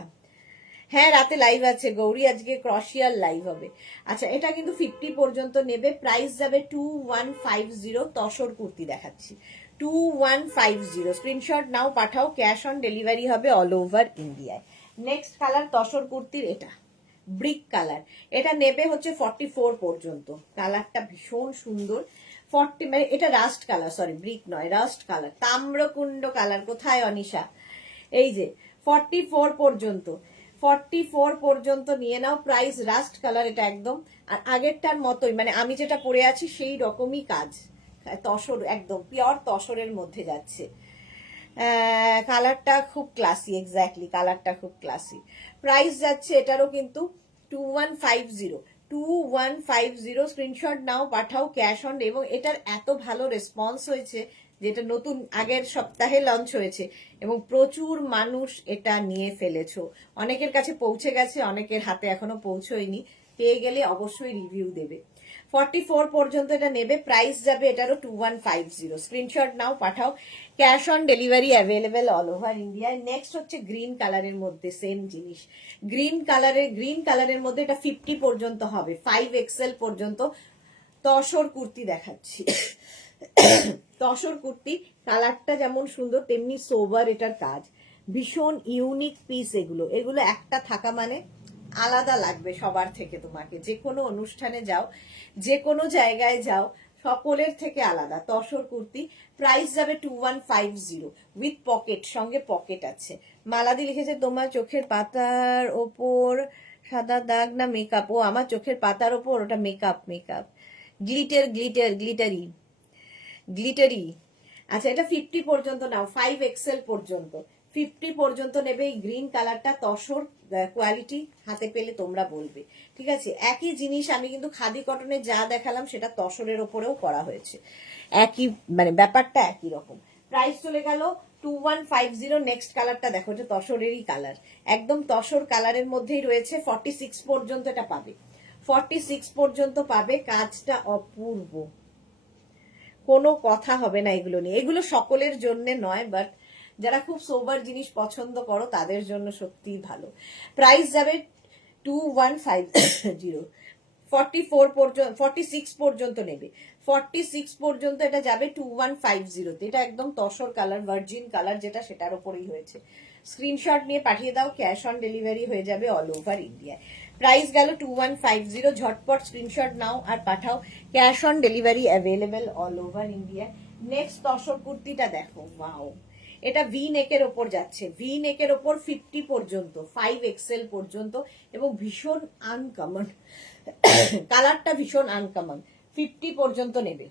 হ্যাঁ, রাতে লাইভ আছে গৌরী, আজকে ক্রশিয়ার লাইভ হবে। আচ্ছা, এটা কিন্তু 50 পর্যন্ত নেবে, প্রাইস যাবে 2150। তসর কুর্তি দেখাচ্ছি 2150। স্ক্রিনশট নাও, পাঠাও, ক্যাশ অন ডেলিভারি হবে অল ওভার ইন্ডিয়ায়। নেক্সট কালার তসর কুর্তির এটা ব্রিক কালার, এটা নেবে হচ্ছে 44 পর্যন্ত। কালারটা ভীষণ সুন্দর। 40 মানে এটা রাস্ট কালার, সরি ব্রিক নয়, রাস্ট কালার, তাম্রকুণ্ড কালার। কোথায় অনিশা? এই যে 44 পর্যন্ত, 44 পর্যন্ত নিয়ে নাও। প্রাইস রাস্ট কালার এটা একদম, আর আগেরটার মতোই, মানে আমি যেটা পরে আছি সেই রকমই কাজ, তসর একদম পিওর তসরের মধ্যে যাচ্ছে। কালারটা খুব ক্লাসি, এক্স্যাক্টলি কালারটা খুব ক্লাসি। প্রাইস যাচ্ছে এটারও কিন্তু 2150, 2150। স্ক্রিনশট নাও, পাঠাও, ক্যাশ অন। এবং এটার এত ভালো রেসপন্স হয়েছে, যেটা নতুন আগের সপ্তাহে লঞ্চ হয়েছে এবং প্রচুর মানুষ এটা নিয়ে ফেলেছো। অনেকের কাছে পৌঁছে গেছে, অনেকের হাতে এখনো পৌঁছয়নি, পেয়ে গেলে অবশ্যই রিভিউ দেবে। 44 পর্যন্ত এটা নেবে, প্রাইস যাবে এটারও 2150। স্ক্রিনশট নাও, পাঠাও, cash on delivery available all over ইন্ডিয়ায়। নেক্সট হচ্ছে গ্রিন কালারের মধ্যে সেম জিনিস, গ্রিন কালারের মধ্যে এটা 50 পর্যন্ত হবে, 5XL পর্যন্ত। তসর কুর্তি দেখাচ্ছি, তসর কুর্তি। কালারটা যেমন সুন্দর তেমনি সোবার এটার কাজ, ভীষণ ইউনিক পিস। এগুলো একটা থাকা মানে আলাদা লাগবে সবার থেকে। তোমাকে যে কোনো অনুষ্ঠানে যাও, যে কোনো জায়গায় যাও, সকলের থেকে আলাদা তসর কুর্তি। প্রাইস যাবে 2150 উইথ পকেট, সঙ্গে পকেট আছে। মালাদি লিখেছে তোমার চোখের পাতার ওপর সাদা দাগ না মেকআপ? ও আমার চোখের পাতার ওপর ওটা মেকআপ, গ্লিটারি। আচ্ছা, এটা 50 পর্যন্ত নাও, 5XL পর্যন্ত, 50 পর্যন্ত নেবে। এই গ্রিন কালারটা তসর কোয়ালিটি, হাতে পেলে তোমরা বলবে। ঠিক আছে, একই জিনিস আমি কিন্তু খাদি কটনে যা দেখালাম সেটা তসরের ওপরেও করা হয়েছে, একই মানে ব্যাপারটা একই রকম। প্রাইস চলে গেল 2150। নেক্সট কালারটা দেখো, এটা তসরেরই কালার, একদম তসর কালারের মধ্যেই রয়েছে। 46 পর্যন্ত এটা পাবে, 46 পর্যন্ত পাবে। কাজটা অপূর্ব, কোনো কথা হবে না এগুলো নিয়ে। এগুলো সকলের জন্য নয়, বাট যারা খুব সোবার জিনিস পছন্দ করো তাদের জন্য সত্যিই ভালো। প্রাইস যাবে 2150। 44 পর্যন্ত, 46 পর্যন্ত নেবে, 46 পর্যন্ত এটা যাবে 2150 তে। এটা একদম তসর কালার, ভার্জিন কালার যেটা, সেটার উপরেই হয়েছে। স্ক্রিনশট নিয়ে পাঠিয়ে দাও, ক্যাশ অন ডেলিভারি হয়ে যাবে অল ওভার ইন্ডিয়ায়। প্রাইস গেল 2150। ঝটপট স্ক্রিনশট নাও আর পাঠাও, cash on delivery available all over India. Next tussar কুর্তিটা দেখো, ওয়াও, এটা ভি নেকের ওপর যাচ্ছে, ভি নেকের ওপর 50 পর্যন্ত, 5XL পর্যন্ত, এবং ভীষণ আনকমন কালারটা, ভীষণ আনকমন। 50 পর্যন্ত নেবে।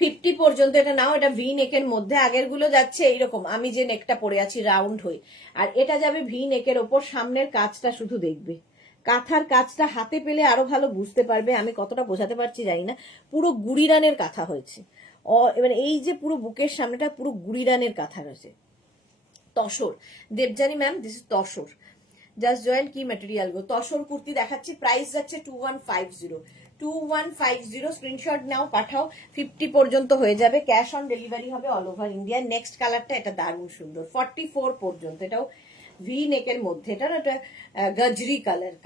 50 পর্যন্ত এটা নাও। এটা ভি নেকের মধ্যে, আগের গুলো যাচ্ছে এইরকম, আমি যে নেকটা পরে আছি রাউন্ড হয়ে, আর এটা যাবে ভি নেকের ওপর। সামনের কাজটা শুধু দেখবে, কাঁথার কাজটা হাতে পেলে আরো ভালো বুঝতে পারবে। আমি কতটা বোঝাতে পারছি জানি না, পুরো গুড়িরানের কাঁথা হয়েছে। এবারে এই যে পুরো বুকের সামনেটা পুরো গুড়িরানের কাঁথা রয়েছে, tussar. Debjani ma'am, this is tussar. Just joint কি ম্যাটেরিয়াল গো। তসর কুর্তি দেখাচ্ছি, প্রাইস যাচ্ছে 2150, 2150। স্ক্রিনশট নাও, পাঠাও, 50 পর্যন্ত হয়ে যাবে, ক্যাশ অন ডেলিভারি হবে অল ওভার ইন্ডিয়া। নেক্সট কালারটা এটা দারুণ সুন্দর, 44 পর্যন্ত, এটাও ভি নেকের মধ্যে। এটা একটা গজরি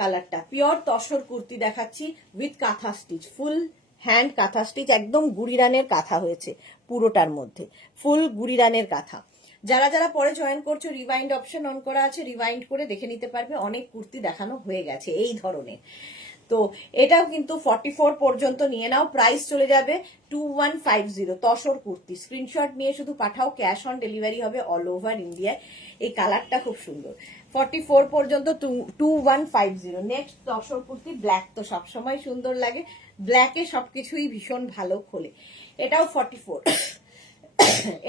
কালারটা পিওর তসর কুর্তি দেখাচ্ছি উইথ কাঁথা স্টিচ, ফুল হ্যান্ড কাঁথা স্টিচ, একদম গুড়িরানের কাঁথা হয়েছে পুরোটার মধ্যে, ফুল গুড়িরানের কাঁথা। যারা যারা পরে জয়েন করছো রিওয়াইন্ড অপশন অন করা আছে, রিওয়াইন্ড করে দেখে নিতে পারবে, অনেক কুর্তি দেখানো হয়ে গেছে এই ধরনের। তো এটাও কিন্তু 44 পর্যন্ত নিয়ে নাও, প্রাইস চলে যাবে 2150। তসর কুর্তি স্ক্রিনশট নিয়ে শুধু পাঠাও, ক্যাশ অন ডেলিভারি হবে অল ওভার ইন্ডিয়ায়। এই কালারটা খুব সুন্দর, 44 পর্যন্ত 2150। নেক্সট তসর কুর্তি, ব্ল্যাক তো সবসময় সুন্দর লাগে, ব্ল্যাকে সবকিছুই ভীষণ ভালো খোলে। এটাও 44,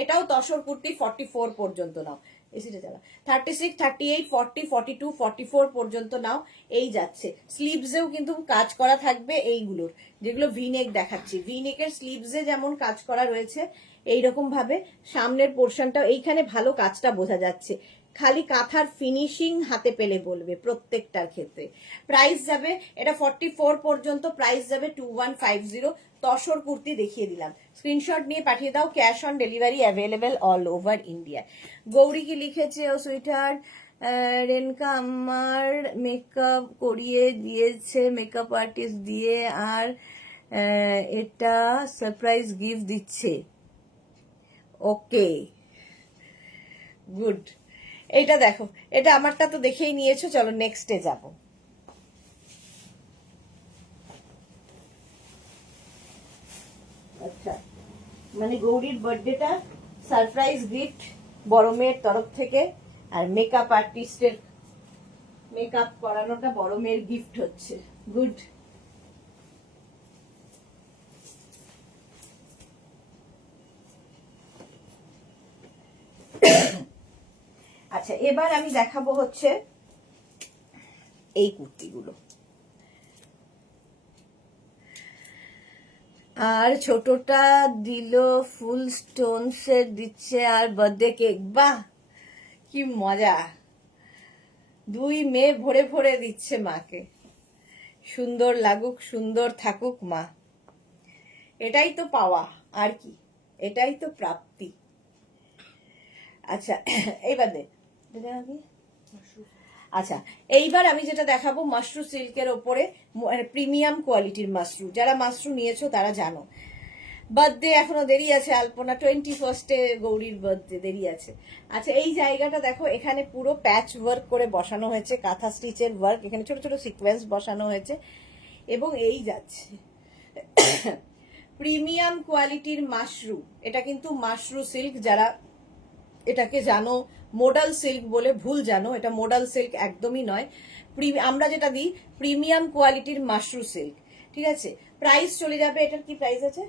এটাও তসর কুর্তি 44 পর্যন্ত নাও, এসিটা চালা। 36, 38, 40, 42, 44 পর্যন্ত নাও। এই যাচ্ছে, স্লিভসেও কিন্তু কাজ করা থাকবে এইগুলোর, যেগুলো ভিনেক দেখাচ্ছি, ভিনেকের স্লিভসে যেমন কাজ করা রয়েছে এইরকম ভাবে সামনের পোর্শনটা এইখানে ভালো কাজটা বোঝা যাচ্ছে। খালি কাঁথার ফিনিশিং হাতে পেলে বলবে প্রত্যেকটার ক্ষেত্রে। প্রাইস যাবে, এটা 44 পর্যন্ত, প্রাইস যাবে 2150। তসর কুর্তি দেখিয়ে দিলাম, স্ক্রিনশট নিয়ে পাঠিয়ে দাও, cash on delivery available all over India. Gauri কি লিখেছে, ও সুইটার রেনকা আমার মেকআপ করিয়ে দিয়েছে, মেকআপ আর্টিস্ট দিয়ে, আর এটা সারপ্রাইজ গিফট দিচ্ছে। ওকে, গুড। এটা দেখো, এটা আমারটা তো দেখেই নিয়েছো, চলো নেক্সটে যাব। আচ্ছা, মানে গৌরীর বার্থডেটা সারপ্রাইজ গিফট বড় মেয়ের তরফ থেকে, আর মেকআপ আর্টিস্টের মেকআপ করানোটা বড় মেয়ের গিফট হচ্ছে। গুড। আচ্ছা, এবার আমি দেখাবো হচ্ছে এই কুর্তিগুলো। আর ছোটটা দিল ফুল স্টোনস এর দিচ্ছে, আর বার্থডে কেক, বাহ কি মজা, দুই মেয়ে ভরে ভরে দিচ্ছে মাকে। সুন্দর লাগুক, সুন্দর থাকুক মা, এটাই তো পাওয়া, আর কি, এটাই তো প্রাপ্তি। আচ্ছা, এইবার দে, আচ্ছা এইবার আমি যেটা দেখাবো মাশরু সিল্কের ওপরে, প্রিমিয়াম কোয়ালিটির মাশরু। যারা মাশরু নিয়েছো তারা জানো। বার্থডে এখনো দেরি আছে, আলপনা 21 গৌরীর বার্থডে দেরি আছে। আচ্ছা, এই জায়গাটা দেখো, এখানে পুরো প্যাচ ওয়ার্ক করে বসানো হয়েছে, কাঁথা স্টিচের ওয়ার্ক, এখানে ছোট ছোট সিকোয়েন্স বসানো হয়েছে, এবং এই যাচ্ছে প্রিমিয়াম কোয়ালিটির মাশরু। এটা কিন্তু মাশরু সিল্ক, যারা এটাকে জানো মোডাল সিল্ক বলে ভুল জানো, এটা মোডাল সিল্ক একদমই নয়। আমরা যেটা দিই প্রিমিয়াম কোয়ালিটির মাশরু সিল্ক, ঠিক আছে। প্রাইস চলে যাবে, এটার কি প্রাইস আছে,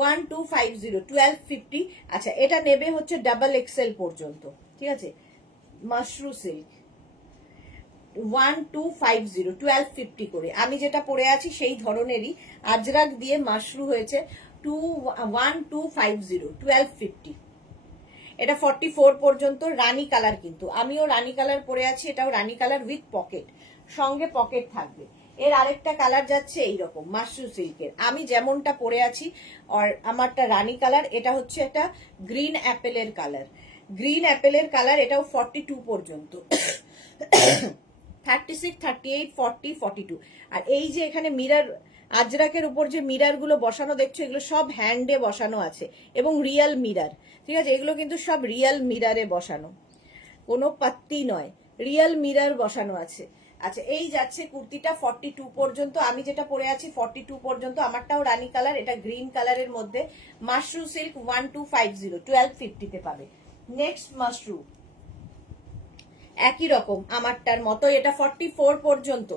1250, 1250। আচ্ছা, এটা নেবে হচ্ছে ডাবল এক্সেল পর্যন্ত, ঠিক আছে। মাশরু সিল্ক 1250, 1250 করে। আমি যেটা পরে আছি সেই ধরনেরই আজরাক দিয়ে মাশরু হয়েছে, 1250, 1250। এটা 44 পর্যন্ত, রানী কালার, কিন্তু আমিও রানী কালার পরে আছি, এটাও রানী কালার উইথ পকেট, সঙ্গে পকেট থাকবে। এর আরেকটা কালার যাচ্ছে এইরকম মাশরু সিল্কের, আমি যেমনটা পরে আছি, আর আমারটা রানী কালার, এটা হচ্ছে একটা গ্রিন অ্যাপেলের কালার, গ্রিন অ্যাপেলের কালার, এটাও 42 পর্যন্ত, 36, 38, 40, 42। আর এই যে এখানে মিরর, আজরাকের উপর যে মিরর গুলো বসানো দেখছো, এগুলো সব হ্যান্ডে বসানো আছে, এবং রিয়েল মিরর, ঠিক আছে। এগুলো কিন্তু সব রিয়েল মিররে বসানো, কোনো পাত্তি নয়, রিয়েল মিরর বসানো আছে। আচ্ছা, এই যাচ্ছে কুর্তিটা 42 পর্যন্ত, আমি যেটা পরে আছি 42 পর্যন্ত, আমারটাও রানী কালার, এটা গ্রিন কালারের মধ্যে, মাশরু সিল্ক 1250, 1250 তে পাবে। নেক্সট মাশরু, একই রকম আমারটার মতো, এটা 44 পর্যন্ত,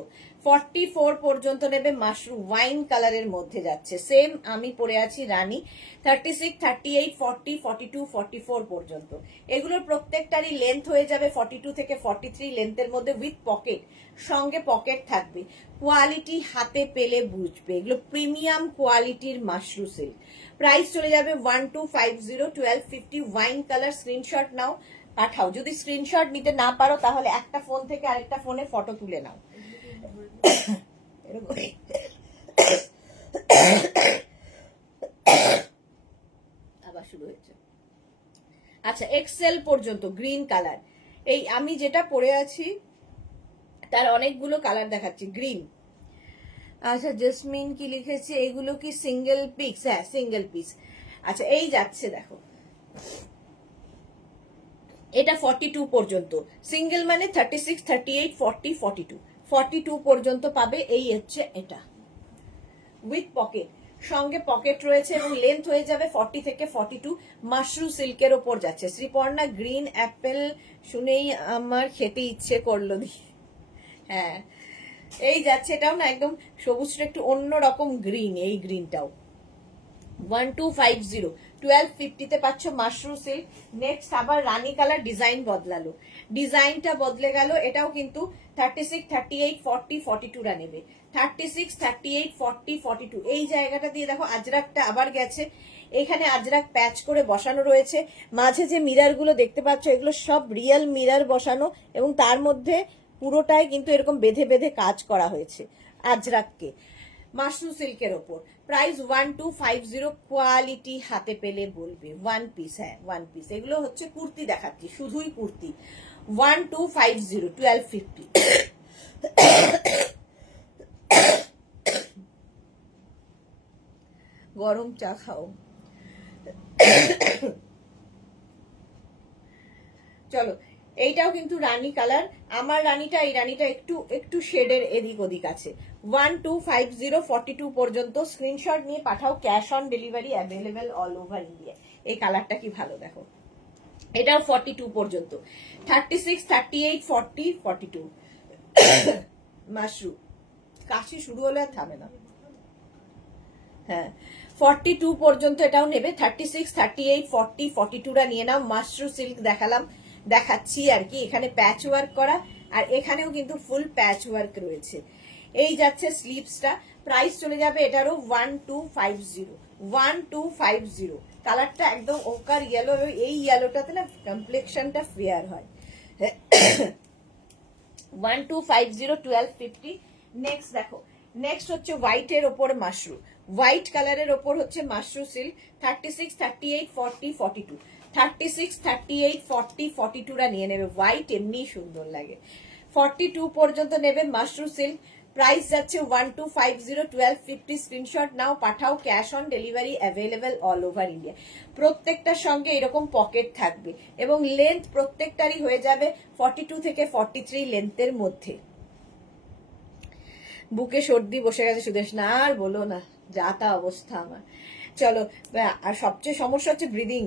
44 পর্যন্ত নেবে মাশরু, ওয়াইন কালারের মধ্যে যাচ্ছে, সেম আমি পরে আছি রানী। 36, 38, 40, 42, 44 পর্যন্ত। এগুলোর প্রত্যেকটারই লেন্থ হয়ে যাবে 42 থেকে 43 লেন্থের মধ্যে, উইথ পকেট, সঙ্গে পকেট থাকবে। কোয়ালিটি হাতে পেলে বুঝবে, এগুলো প্রিমিয়াম কোয়ালিটির মাশরু সিল্ক। প্রাইস চলে যাবে 1250, 1250, ওয়াইন কালার। স্ক্রিনশট নাও, পাঠাও। যদি স্ক্রিনশট নিতে না পারো তাহলে একটা ফোন থেকে আরেকটা ফোনে ফটো তুলে নাও। আবার শুরু হয়েছে। আচ্ছা, এক্সেল পর্যন্ত গ্রিন কালার, এই আমি যেটা পরে আছি তার অনেকগুলো কালার দেখাচ্ছি, গ্রিন। আচ্ছা, জেসমিন কি লিখেছে, এগুলো কি সিঙ্গেল পিস? হ্যাঁ, সিঙ্গেল পিস। আচ্ছা, এই যাচ্ছে দেখো, এটা 42 পর্যন্ত, সিঙ্গেল মানে 36, 38, 40, 42, 42 পর্যন্ত পাবে। এই হচ্ছে এটা উইথ পকেট, সঙ্গে পকেট রয়েছে এবং লেন্থ হয়ে যাবে 40 থেকে 42। মাশরু সিল্কের ওপর যাচ্ছে। শ্রীপর্ণা গ্রিন অ্যাপেল শুনেই আমার খেতে ইচ্ছে করলো দি। হ্যাঁ, এই যাচ্ছে, এটাও না একদম সবুজটা একটু অন্যরকম গ্রিন, এই গ্রিনটাও 1250, 1250 পাচ্ছ মাশরু সিল্ক। নেক্সট আবার রানী কালার, ডিজাইন বদলালো, ডিজাইনটা বদলে গেল। এটাও কিন্তু 36, 38, 40, 42 নেবে। 36, 38, 40, 42 এই জায়গাটা দিয়ে দেখো আজরাকটা আবার গেছে। এখানে আজরাক প্যাচ করে বসানো রয়েছে। মাঝে যে মিরার গুলো দেখতে পাচ্ছ এগুলো সব রিয়েল মিরার বসানো এবং তার মধ্যে পুরোটাই কিন্তু এরকম বেঁধে বেঁধে কাজ করা হয়েছে আজরাককে। মাশরু সিল্কের ওপর প্রাইস 1250, কোয়ালিটি হাতে পেলে বলবে। ওয়ান পিস, হ্যাঁ ওয়ান পিস, এগুলো হচ্ছে কুর্তি দেখাচ্ছি, শুধুই কুর্তি। 1250, 1250। গরম চা খাও। চলো, এইটাও কিন্তু রানী কালার। আমার রানীটা, এই রানীটা একটু একটু শেডের এদিক ওদিক আছে। 1250, 42 পর্যন্ত স্ক্রিনশট নিয়ে পাঠাও, cash on delivery available all over India. এই কালারটা কি ভালো দেখো, এটাও 42 পর্যন্ত। 36, 38, 40, 42 মাশরু। কাশি শুরু হলে আর থামে না। হ্যাঁ, 42 পর্যন্ত এটাও নেবে। 36, 38, 40, 42টা নিয়ে নাও। মাশরু সিল্ক দেখালাম, দেখাচ্ছি আর কি। এখানে প্যাচ ওয়ার্ক করা আর এখানেও কিন্তু ফুল প্যাচ ওয়ার্ক রয়েছে। এই যাচ্ছে স্লিভসটা, প্রাইস চলে যাবে এটারও 1250, 1250। কালারটা একদম ওকার ইয়েলো, এই ইয়েলোটাতে না কমপ্লেকশনটা ফেয়ার হয়। 1250, 1250। নেক্সট দেখো, নেক্সট হচ্ছে হোয়াইট এর ওপর মাশরু, হোয়াইট কালারের ওপর হচ্ছে মাশরু সিল্ক। 36, 38, 40, 42, 36, 38, 40, 42রা নিয়ে নেবে। হোয়াইট এমনি সুন্দর লাগে। 42 পর্যন্ত নেবে মাশরু সিল্ক। প্রাইস যাচ্ছে 1250, 1250। স্ক্রিনশট নাও, পাঠাও, cash on delivery available all over India. প্রত্যেকটার সঙ্গে এরকম পকেট থাকবে এবং লেন্থ প্রত্যেকটারই হয়ে যাবে 42 থেকে 43 লেন্থের মধ্যে। বুকে সর্দি বসে গেছে সুদেশ না, আর বলো না, যা তা অবস্থা আমার। চলো, আর সবচেয়ে সমস্যা হচ্ছে ব্রিদিং,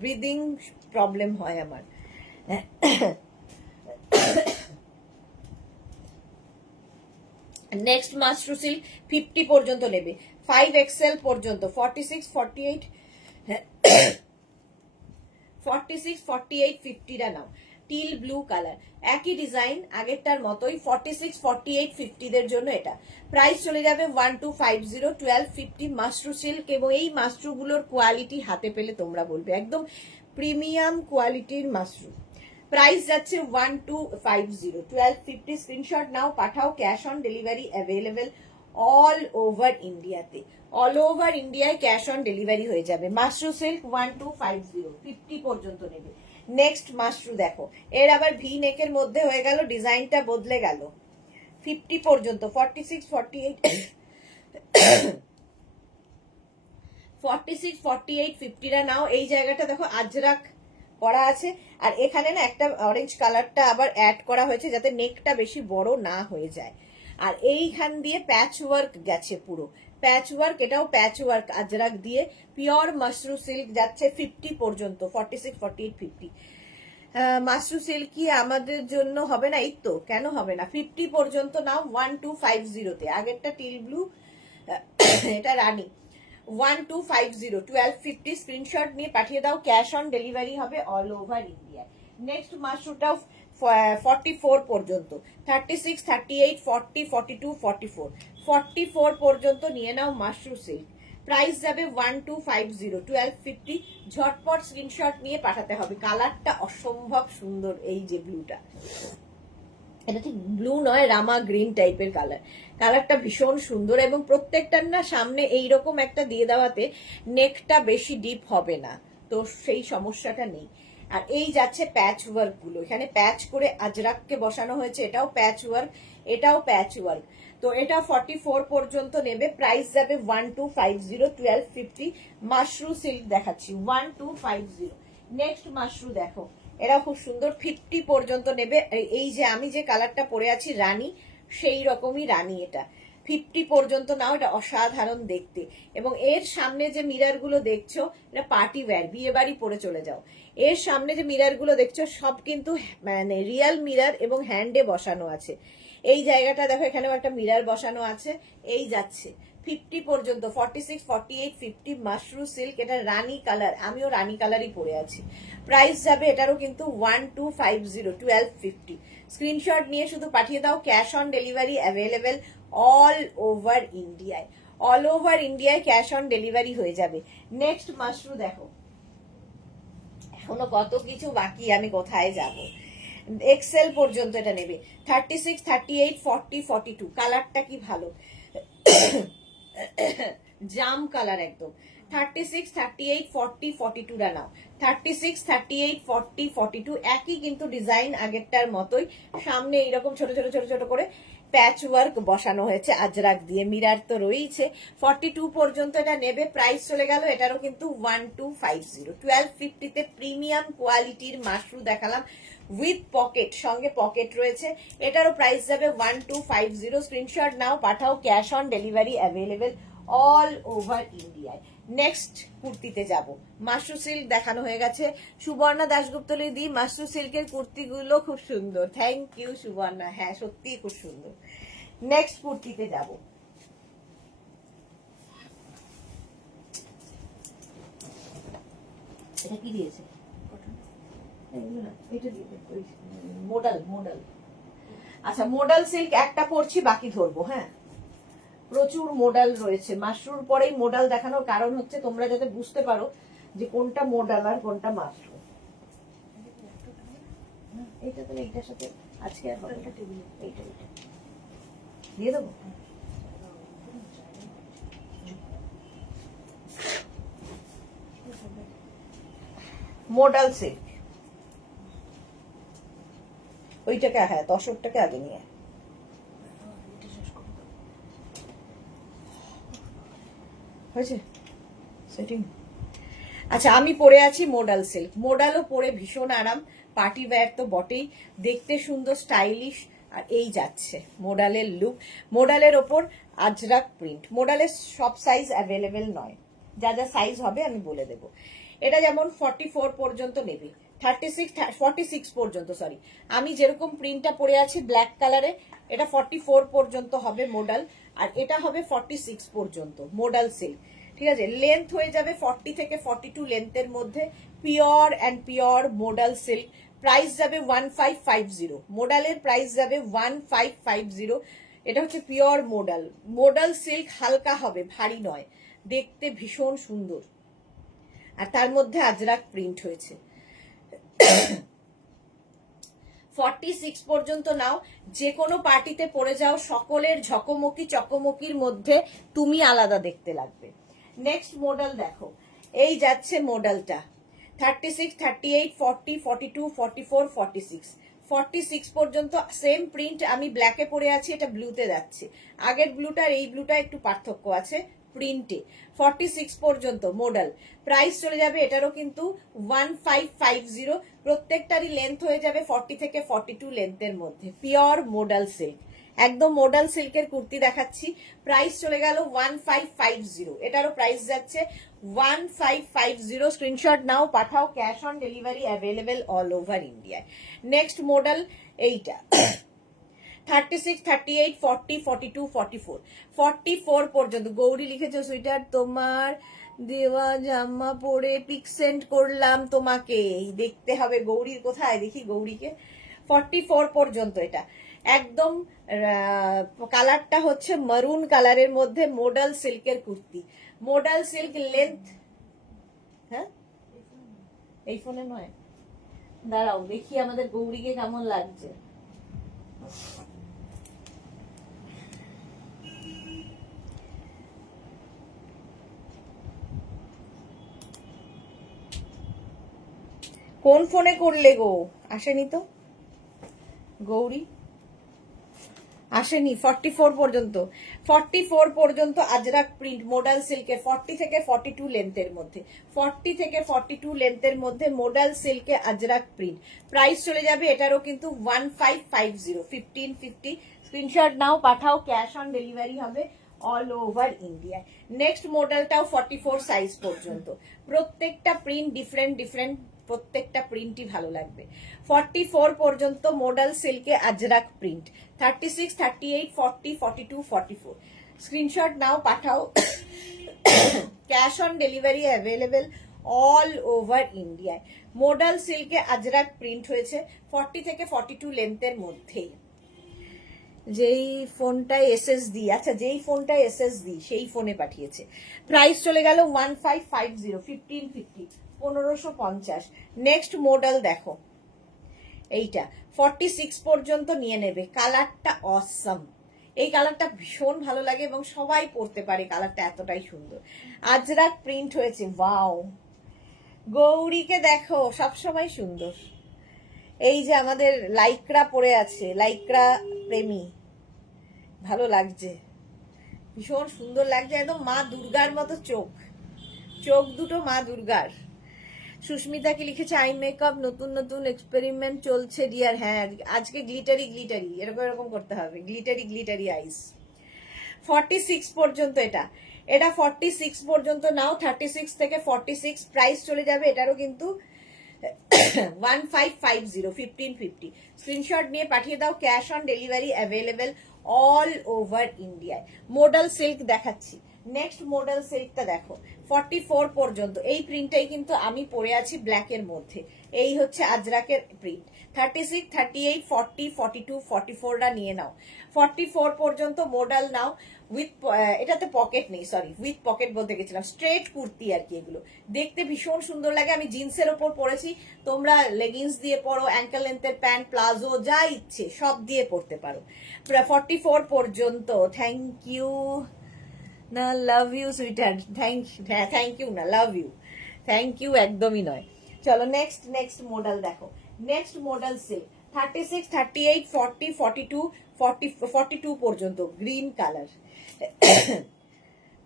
ব্রিদিং প্রবলেম হয় আমার। নেক্সট মাশরু সিল্ক 50 পর্যন্ত নেবে, 5XL পর্যন্ত। 46, 48, 46, 48, 50টা নাও। টিল ব্লু কালার, একই ডিজাইন আগেরটার মতোই। 46, 48, 50 দের জন্য এটা। প্রাইস চলে যাবে 1250, 1250 মাশরু সিল্ক। এবং এই মাশরু গুলোর কোয়ালিটি হাতে পেলে তোমরা বলবে, একদম প্রিমিয়াম কোয়ালিটির মাশরু। প্রাইস যাচ্ছে 1250, 1250। স্ক্রিনশট নাও, পাঠাও, cash on delivery available all over ইন্ডিয়াতে। অল ওভার ইন্ডিয়ায় ক্যাশ অন ডেলিভারি হয়ে যাবে। মাশরু সিল্ক 1250, 50 পর্যন্ত নেবে। নেক্সট মাশরু দেখো, এর আবার ভি নেকের মধ্যে হয়ে গেল, ডিজাইনটা বদলে গেল। 50 পর্যন্ত, 46, 48, 46, 48, 50টা নাও। এই জায়গাটা দেখো আজরাক করা আছে আর এখানে না একটা অরেঞ্জ কালারটা আবার অ্যাড করা হয়েছে যাতে নেকটা বেশি বড় না হয়ে যায়। আর এইখান দিয়ে প্যাচ ওয়ার্ক গেছে, পুরো প্যাচ ওয়ার্ক, এটাও প্যাচ ওয়ার্ক আজরাক দিয়ে। পিওর মাশরু সিল্ক যাচ্ছে 50 পর্যন্ত, 46, 48, 50। মাশরু সিল্ক কি আমাদের জন্য হবে না? এই তো, কেন হবে না? 50 পর্যন্ত নাও 1250-তে। আগেরটা টিল ব্লু, এটা রানী। 1250, 1250। স্ক্রিনশট নিয়ে পাঠিয়ে দাও, ক্যাশ অন ডেলিভারি হবে অল ওভার ইন্ডিয়া। নেক্সট মাশরুটাও 44 পর্যন্ত, 36, 38, 40, 42, 44, 44 পর্যন্ত নিয়ে নাও মাশরু সিল্ক। প্রাইস যাবে 1250, 1250। ঝটপট স্ক্রিনশট নিয়ে পাঠাতে হবে। কালারটা অসম্ভব সুন্দর, এই যে ব্লুটা, এটা ঠিক ব্লু নয়, রামা গ্রিন টাইপের কালার। কালারটা ভীষণ সুন্দর এবং প্রত্যেকটার না সামনে এইরকম একটা দিয়ে দেওয়াতে নেকটা বেশি ডিপ হবে না, তো সেই সমস্যাটা নেই। আর এই যাচ্ছে প্যাচ ওয়ার্ক গুলো, এখানে প্যাচ করে আজরাককে বসানো হয়েছে, এটাও প্যাচ ওয়ার্ক, এটাও প্যাচ ওয়ার্ক। তো এটা 44 পর্যন্ত নেবে। প্রাইস যাবে 1250, 1250। মাশরু সিল্ক দেখাচ্ছি 1250। নেক্সট মাশরু দেখো, এরা খুব সুন্দর, 50 পর্যন্ত নেবে। এই যে আমি যে কালারটা পরে আছি রানী, সেই রকমই রানী, এটা 50 পর্যন্ত নাও, এটা অসাধারণ দেখতে। এবং এর সামনে যে মিরার গুলো দেখছো, এটা পার্টি ওয়্যার, বিয়ে বাড়ি পরে চলে যাও। এর সামনে যে মিরার গুলো দেখছো সব কিন্তু মানে রিয়েল মিরার এবং হ্যান্ডে বসানো আছে। এই জায়গাটা দেখো, এখানেও একটা মিরার বসানো আছে। এই যাচ্ছে 50 পর্যন্ত, 46, 48, 50 মাশরু সিল্ক, এটা রানী কালার, আমিও রানী কালারই পরে আছি। প্রাইস যাবে এটারও কিন্তু 1250, 1250। স্ক্রিনশট নিয়ে শুধু পাঠিয়ে দাও, cash on delivery available all over ইন্ডিয়ায়। অল ওভার ইন্ডিয়ায় ক্যাশ অন ডেলিভারি হয়ে যাবে। নেক্সট মাশরু দেখো, এখনো কত কিছু বাকি, আমি কোথায় যাব। এক্সেল পর্যন্ত এটা নেবে, 36, 38, 40, 42। কালারটা কি ভালো, জাম কালার একদম। 36, 38, 40, 42 টা নাও। 36, 38, 40, 42 একই কিন্তু ডিজাইন আগেরটার মতোই। সামনে এইরকম ছোট ছোট ছোট ছোট করে প্যাচ ওয়ার্ক বসানো হয়েছে আজরাক দিয়ে, মিরার তো রয়েছে। 42 পর্যন্ত এটা নেবে। প্রাইস চলে গেল এটারও কিন্তু 1250, 1250 তে প্রিমিয়াম কোয়ালিটির মাশরু দেখালাম উইথ পকেট, সঙ্গে পকেট রয়েছে। এটারও প্রাইস যাবে 1250। স্ক্রিনশট নাও, পাঠাও, cash on delivery available all over ইন্ডিয়ায়। নেক্সট কুর্তিতে যাব। মাশরু সিল্ক দেখানো হয়ে গেছে। সুবর্ণা দাশগুপ্ত দি, মাশরু সিল্কের কুর্তিগুলো খুব সুন্দর। থ্যাংক ইউ সুবর্ণা, হ্যাঁ সত্যি খুব সুন্দর। নেক্সট কুর্তিতে যাব। এটা কি দিয়েছে, মোডাল, মোডাল। আচ্ছা, মোডাল সিল্ক একটা পরছি, বাকি ধরবো। হ্যাঁ, প্রচুর মোডাল রয়েছে। মাশরুর পরেই মোডাল দেখানোর কারণ হচ্ছে তোমরা যাতে বুঝতে পারো যে কোনটা মোডাল আর কোনটা মাশরু। এইটা তাহলে এইটার সাথে আজকে আর হবে না, এইটা এইটা দিয়ে দেবো। মোডাল সিল্ক ওইটাকে, হ্যাঁ তসরটাকে আগে নিয়ে। হয়েছে সেটিং। আচ্ছা, আমি পরে আছি মোডাল সিল্ক। মোডালও পরে ভীষণ আরাম, পার্টি ওয়্যার তো বটেই, দেখতে সুন্দর স্টাইলিশ। আর এই যাচ্ছে মোডালের লুক। মোডালের ওপর আজরাক প্রিন্ট। মোডালের সব সাইজ অ্যাভেলেবেল নয়, যা যা সাইজ হবে আমি বলে দেব। এটা যেমন 44 পর্যন্ত নেবে, 36, 46 পর্যন্ত, সরি আমি যেরকম প্রিন্টটা পরে আছি ব্ল্যাক কালারে, এটা 44 পর্যন্ত হবে মোডাল, আর এটা হবে 46 পর্যন্ত মোডাল সিল্ক। ঠিক আছে, লেন্থ হয়ে যাবে 40 থেকে 42 লেন্থের মধ্যে, pure and pure modal silk. Price যাবে 1550, মোডালের প্রাইস যাবে 1550। এটা হচ্ছে পিওর মোডাল। মোডাল সিল্ক হালকা হবে, ভারী নয়, দেখতে ভীষণ সুন্দর, আর তার মধ্যে আজরাক প্রিন্ট হয়েছে। 46 পর্যন্ত নাও, যে কোনো পার্টিতে পরে যাও, সকলের ঝকমকি চকমকির মধ্যে তুমি আলাদা দেখতে লাগবে। নেক্সট মডেল দেখো, এই যাচ্ছে মডেলটা 36, 38, 40, 42, 44, 46। 46 পর্যন্ত সেম প্রিন্ট, আমি ব্ল্যাকে পরে আছি, এটা ব্লুতে যাচ্ছে। আগের ব্লুটার এই ব্লুটা একটু পার্থক্য আছে প্রিন্টে। 46 পর্যন্ত মডেল। প্রাইস চলে যাবে এটারও কিন্তু 1550। প্রত্যেকটারই লেন্থ হয়ে যাবে 40 থেকে 42 লেন্থের মধ্যে, পিওর মোডাল সিল্ক। একদম মোডাল সিল্কের কুর্তি দেখাচ্ছি। প্রাইস চলে গেল 1550, এটারও প্রাইস যাচ্ছে 1550। স্ক্রিনশট নাও, পাঠাও, cash on delivery available all over ইন্ডিয়ায়। নেক্সট মডেল এইটা 36, 38, 40, 42, 44। 44 পর্যন্ত। গৌরী লিখেছো সুইটার তোমার দেওয়া জামা পরে পিক সেন্ড করলাম তোমাকে, দেখতে হবে গৌরীর কোথায়, দেখি গৌরীকে। 44 পর্যন্ত এটা একদম কালারটা হচ্ছে মারুন কালারের মধ্যে, মোডাল সিল্কের কুর্তি। মোডাল সিল্ক লেন্থ, হ্যাঁ এই ফোনে নয়, দাঁড়াও দেখি আমাদের গৌরীকে কেমন লাগছে। কোন ফোনে করলে গো, আসেনি তো গৌরী। আসেনি 44 পর্যন্ত, 44 পর্যন্ত আজরাক প্রিন্ট মোডাল সিল্কে 40 থেকে 42 লেন্থের মধ্যে, 40 থেকে 42 লেন্থের মধ্যে মোডাল সিল্কে আজরাক প্রিন্ট। প্রাইস চলে যাবে এটারও কিন্তু 1550, 1550। স্ক্রিনশট নাও, পাঠাও, ক্যাশ অন ডেলিভারি হবে অল ওভার ইন্ডিয়া। নেক্সট মডেলটাও 44 সাইজ পর্যন্ত, প্রত্যেকটা প্রিন্ট ডিফারেন্ট ডিফারেন্ট, প্রত্যেকটা প্রিন্টই ভালো লাগবে। 44 পর্যন্ত মোডাল সিল্কে আজরাক প্রিন্ট, 36, 38, 40, 42, 44। স্ক্রিনশট নাও, পাঠাও, cash on delivery available all over ইন্ডিয়ায়। মোডাল সিল্কে আজরাক প্রিন্ট হয়েছে 40 থেকে 42 লেন্থের মধ্যেই। যেই ফোনটায় এসএসডি, আচ্ছা যেই ফোনটায় এসএসডি সেই ফোনে পাঠিয়েছে। প্রাইস চলে গেল 1550, 1550, 1550। নেক্সট মডেল দেখো, এইটা 46 পর্যন্ত নিয়ে নেবে। কালারটা অসম, এই কালারটা ভীষণ ভালো লাগে এবং সবাই পরতে পারে, কালারটা এতটাই সুন্দর। আজরাক প্রিন্ট হয়েছে, ওয়াও। গৌরীকে দেখো, সবসময় সুন্দর। এই যে আমাদের লাইক্রা পরে আছে, লাইক্রা প্রেমী, ভালো লাগছে, ভীষণ সুন্দর লাগছে, একদম মা দুর্গার মতো চোখ, চোখ দুটো মা দুর্গার। সুস্মিতা কি লিখেছে, আই মেকআপ নতুন নতুন এক্সপেরিমেন্ট চলছে ডিয়ার। হ্যাঁ, আজকে গ্লিটারি গ্লিটারি এরকম এরকম করতে হবে, গ্লিটারি গ্লিটারি আইস। 46 পর্যন্ত এটা, এটা 46 পর্যন্ত নাও, 36 থেকে 46। প্রাইস চলে যাবে এটারও কিন্তু 1550, 1550। স্ক্রিনশট নিয়ে পাঠিয়ে দাও, cash on delivery available all over ইন্ডিয়ায়। মডেল সিল্ক দেখাচ্ছি, নেক্সট মডেল সিল্কটা দেখো, 44 পর্যন্ত। এই প্রিন্টটাই কিন্তু আমি পরে আছি ব্ল্যাকের মধ্যে। এই হচ্ছে আজরাকের প্রিন্ট। 36, 38, 40, 42, 44টা নিয়ে নাও। 44 পর্যন্ত মডেল নাও উইথ, এটাতে পকেট নেই, সরি, উইথ পকেট বলতে গেছিলাম, স্ট্রেট কুর্তি আর কি। এগুলো দেখতে ভীষণ সুন্দর লাগে। আমি জিন্সের ওপর পরেছি, তোমরা লেগিংস দিয়ে পরো, অ্যাঙ্কেল লেন্থের প্যান্ট, প্লাজো, যা ইচ্ছে সব দিয়ে পরতে পারো। 44 পর্যন্ত। থ্যাংক ইউ না, love you sweeter, thank you, হ্যাঁ থ্যাংক ইউ না, লাভ ইউ, থ্যাংক ইউ একদমই নয়। চলো নেক্সট নেক্সট মডেল দেখো, নেক্সট মডেল সিল্ক 36, 38, 40, 42, 42 পর্যন্ত, গ্রিন কালার।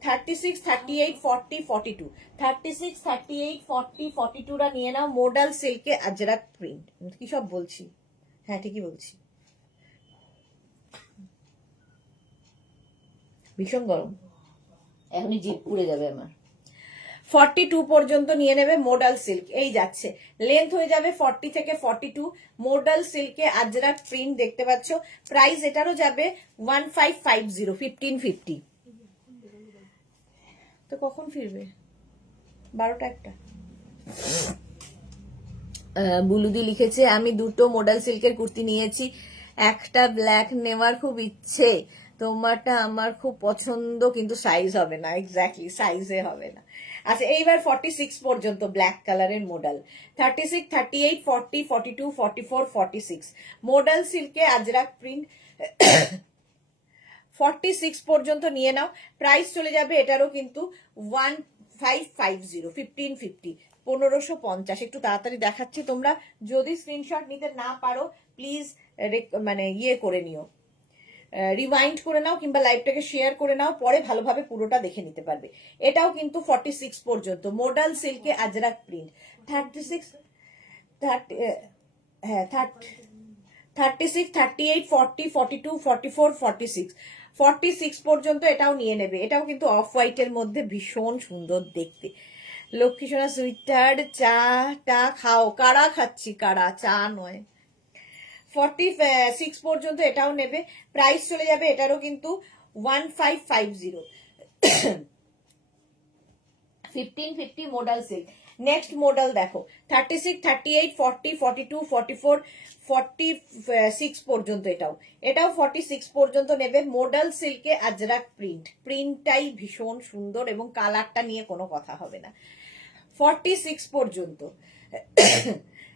36, 38, 40, 42, 36, 38, 40, 42টা নিয়ে নাও। মডেল সিল্কে আজরাক প্রিন্ট। কি সব বলছি, হ্যাঁ ঠিকই বলছি, ভীষণ গরম, এখনই জিভ পুড়ে যাবে আমার। 42 পর্যন্ত নিয়ে নেবে মডাল সিল্ক, এই যাচ্ছে, লেন্থ হয়ে যাবে 40 থেকে 42। মডাল সিল্কে আজরাক প্রিন্ট দেখতে পাচ্ছ। প্রাইস এটারও যাবে 1550, 1550। তো কখন ফিরবে? 12টা একটা। বুলুদি লিখেছে, আমি দুটো মডাল সিল্কের কুর্তি নিয়েছি, একটা ব্ল্যাক নেওয়ার খুব ইচ্ছে, তোমারটা আমার খুব পছন্দ, কিন্তু সাইজ হবে না। এক্স্যাক্টলি, সাইজে হবে না। আচ্ছা এইবার 46 পর্যন্ত ব্ল্যাক কালারের মডেল, 36, 38, 40, 42, 44, 46 মডেল সিল্কে আজরাক প্রিন্ট। 46 পর্যন্ত নিয়ে নাও। প্রাইস চলে যাবে এটারও কিন্তু 1550, 1550, 1550। একটু তাড়াতাড়ি দেখাচ্ছি, তোমরা যদি স্ক্রিনশট নিতে না পারো প্লিজ মানে ইয়ে করে নিও, রিমাইন্ড করে নাও, কিংবা লাইভটাকে শেয়ার করে নাও, পরে ভালোভাবে পুরোটা দেখে নিতে পারবে। এটাও কিন্তু 46 পর্যন্ত মডেল সিল্কে আজরাক প্রিন্ট। 36, 30, হ্যাঁ 36, 38, 40, 42, 44, 46, 46 পর্যন্ত এটাও নিয়ে নেবে। এটাও কিন্তু অফ হোয়াইটের মধ্যে ভীষণ সুন্দর দেখতে। লক্ষ্মীসোনা সুইটার, চা টা খাও, কারা খাচ্ছি, কারা, চা নয়। 46 পর্যন্ত এটাও নেবে। প্রাইস চলে যাবে এটারও কিন্তু 1550, 1550 মডেল সিল্ক। নেক্সট মডেল দেখো, 36, 38, 40, 42, 44, 46 পর্যন্ত। এটাও 46 পর্যন্ত নেবে। মডেল সিল্কে আজরাক প্রিন্ট, প্রিন্টটাই ভীষণ সুন্দর এবং কালারটা নিয়ে কোনো কথা হবে না। 46 পর্যন্ত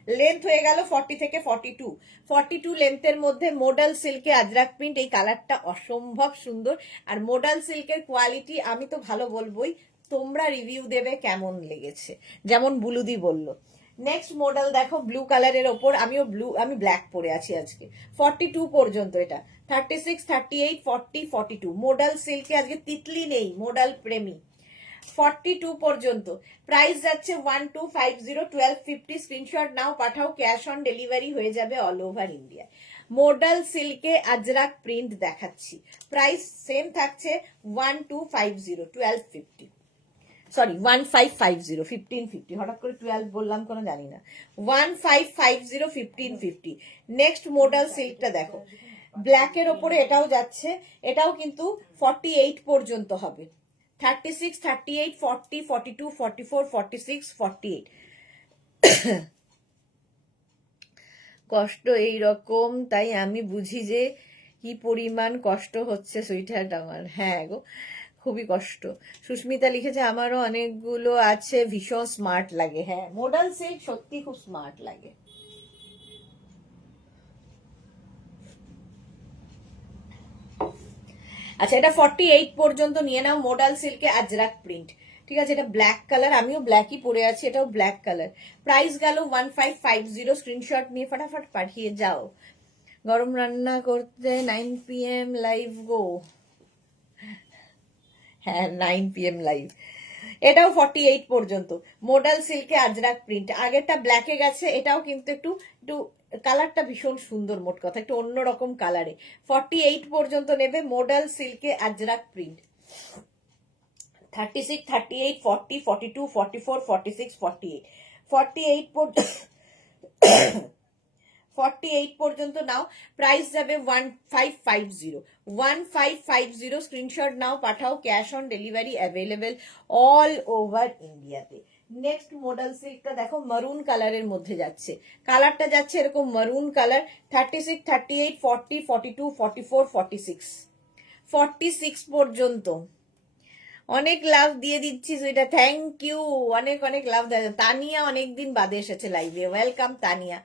লেন্থ হয়ে গেল 40 থেকে 42, 42 লেন্থের মধ্যে মডেল সিল্কে আজরাক প্রিন্ট। এই কালারটা অসম্ভব সুন্দর। আর মডেল সিল্কের কোয়ালিটি আমি তো ভালো বলবোই, তোমরা রিভিউ দেবে কেমন লেগেছে। যেমন বুলুদি বলল, নেক্সট মডেল দেখো ব্লু কালারের ওপর, আমি ব্ল্যাক পরে আছি আজকে। 42 পর্যন্ত এটা, 36, 38, 40, 42 মডেল সিল্কে আজকে তিতলি নেই, মডেল প্রেমী। 42 পর্যন্ত প্রাইস যাচ্ছে 1250, 1250। স্ক্রিনশট নাও, পাঠাও, ক্যাশ অন ডেলিভারি হয়ে যাবে অল ওভার ইন্ডিয়া। মডেল সিল্কে আজরাক প্রিন্ট দেখাচ্ছি, প্রাইস সেম থাকছে 1250, 1250, সরি 1550, 1550, হঠাৎ করে 12 বললাম কোনো জানি না। 1550, 1550। নেক্সট মডেল সিল্কটা দেখো, ব্ল্যাকের ওপরে এটাও যাচ্ছে, এটাও কিন্তু 48 পর্যন্ত হবে। 36, 38, 40, 42, 44, 46, 48। কষ্ট এই রকম, তাই আমি বুঝি যে কি পরিমাণ কষ্ট হচ্ছে সুইটার আমার। হ্যাঁ গো, খুবই কষ্ট। সুস্মিতা লিখেছে আমারও অনেকগুলো আছে, ভীষণ স্মার্ট লাগে। হ্যাঁ, মডেল সিল্ক সত্যি খুব স্মার্ট লাগে। আচ্ছা, এটা 48 পর্যন্ত নিয়ে নাও, মডেল সিল্কে আজরাক প্রিন্ট। ঠিক আছে, এটা ব্ল্যাক কালার, আমিও ব্ল্যাকই পরে আছি, এটাও ব্ল্যাক কালার। প্রাইস গেল 1550। স্ক্রিনশট নিয়ে ফটাফট পাঠিয়ে যাও। গরম রান্না করতে 9 PM লাইভ গো। হ্যাঁ, 9 PM লাইভ। এটাও 48 পর্যন্ত, মডেল সিল্কে আজরাক প্রিন্ট। আগেরটা ব্ল্যাকে গেছে, এটাও কিন্তু একটু একটু কালারটা ভীষণ সুন্দর, মোট কথা একটু অন্যরকম কালারে। 48 পর্যন্ত নেবে, মডেল সিল্কে আজরাক প্রিন্ট। 36, 38, 40, 42, 44, 46, 48, 48 48 পর্যন্ত নাও, প্রাইস যাবে 1550, 1550। স্ক্রিনশট নাও, পাঠাও, cash on delivery available all over ইন্ডিয়াতে। নেক্সট মডেল সিল্কটা দেখো, মারুন কালারের মধ্যে যাচ্ছে, কালারটা যাচ্ছে এরকম মারুন কালার। 36, 38, 40, 42, 44, 46, 46 পর্যন্ত। অনেক লাভ দিয়ে দিচ্ছিস ওইটা, থ্যাংক ইউ, অনেক অনেক লাভ দেয়। তানিয়া অনেকদিন বাদে এসেছে লাইভে, ওয়েলকাম তানিয়া।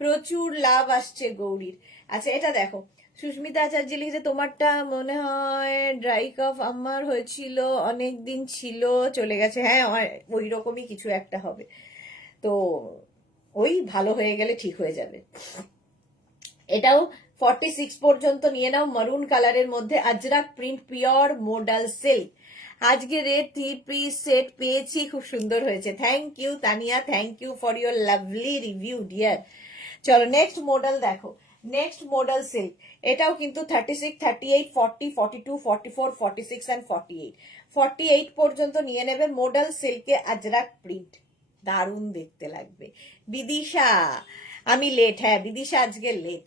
প্রচুর লাভ আসছে গৌরীর। আচ্ছা, এটা দেখো, সুস্মিতা আচার্য লিখেছে তোমারটা মনে হয় ড্রাই কফ, আমার হয়েছিল অনেক দিন ছিল, চলে গেছে। হ্যাঁ, ওই রকমই কিছু একটা হবে, তো ওই ভালো হয়ে গেলে ঠিক হয়ে যাবে। এটাও 46 পর্যন্ত নিয়ে নাও, মারুন কালারের মধ্যে Ajrakh print, pure model silk. আজকে রেড 3 পিস সেট পেয়েছি, খুব সুন্দর হয়েছে। Thank you Tania, thank you for your lovely review dear. চলো নেক্সট মডেল দেখো, নেক্সট মডেল সিল্ক। এটাও কিন্তু 36, 38, 40, 42, 44, 46 and 48, 48 পর্যন্ত নিয়ে নেবে, মডেল সিল্কে আজরাক প্রিন্ট। দারুণ দেখতে লাগবে। বিদিশা, আমি লেট, হ্যাঁ বিদিশা আজকে লেট।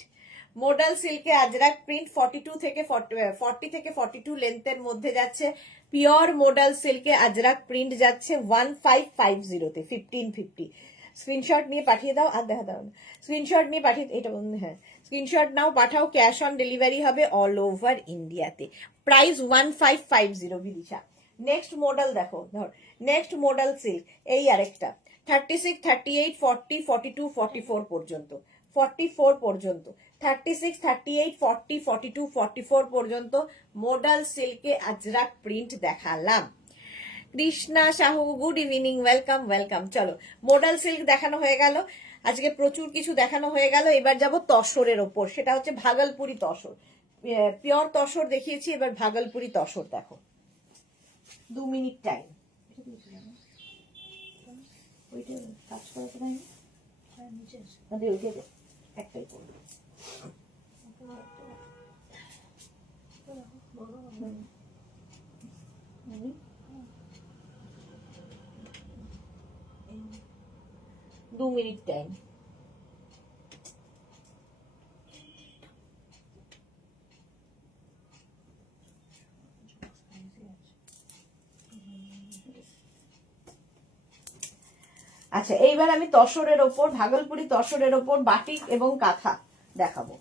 মডেল সিল্কে আজরাক প্রিন্ট 42 থেকে 40 থেকে 42 লেন্থের মধ্যে যাচ্ছে। পিওর মডেল সিল্কে আজরাক প্রিন্ট যাচ্ছে 1550 তে, 1550। স্ক্রিনশট নিয়ে পাঠিয়ে দাও, আর দেখা দাও, স্ক্রিনশট নিয়ে পাঠিয়ে, এটা হ্যাঁ, স্ক্রিনশট নাও, পাঠাও, ক্যাশ অন ডেলিভারি হবে অল ওভার ইন্ডিয়াতে। প্রাইস 1550 বিদিশা। নেক্সট মডেল দেখো, ধর নেক্সট মডেল সিল্ক, এই আরেকটা 36, 38, 40, 42, 44 পর্যন্ত, 44 পর্যন্ত, 36, 38, 40, 42, 44 পর্যন্ত মডেল সিল্কে আজরাক প্রিন্ট দেখালাম। Krishna Sahu, good evening, welcome welcome. চলো, মডেল সিল্ক দেখানো হয়ে গেল, আজকে প্রচুর কিছু দেখানো হয়ে গেল। এবার যাব তসরের ওপর, সেটা হচ্ছে ভাগলপুরি তসর। পিওর তসর দেখিয়েছি, এবার ভাগলপুরি তসর দেখো। 2 মিনিট টাইম। ওইটা কাজ করাতে নাই, একটাই করবো। 2 মিনিট টাইম। আচ্ছা, এইবার আমি তসরের ওপর, ভাগলপুরি তসরের ওপর বাটিক এবং কাঁথা দেখাবো।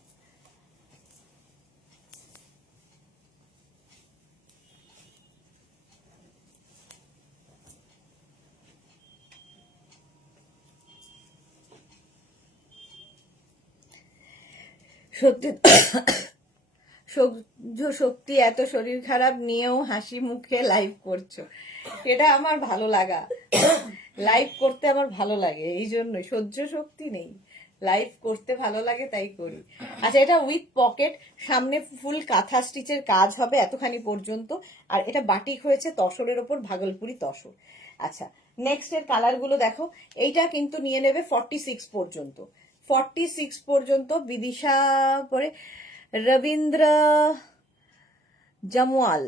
সত্যি সহ্য শক্তি, এত শরীর খারাপ নিয়েও হাসি মুখে লাইভ করছো, এটা আমার ভালো লাগা। লাইভ করতে আমার ভালো লাগে, এই জন্য সহ্য শক্তি নেই, লাইভ করতে ভালো লাগে তাই করি। আচ্ছা, এটা উইথ পকেট, সামনে ফুল কাঁথা স্টিচের কাজ হবে এতখানি পর্যন্ত, আর এটা বাটিক হয়েছে তসরের ওপর, ভাগলপুরি তসর। আচ্ছা, নেক্সট এর কালার গুলো দেখো। এইটা কিন্তু নিয়ে নেবে 46 পর্যন্ত, 46 পর্যন্ত। বিদিশা পরে Rabindra Jamwal,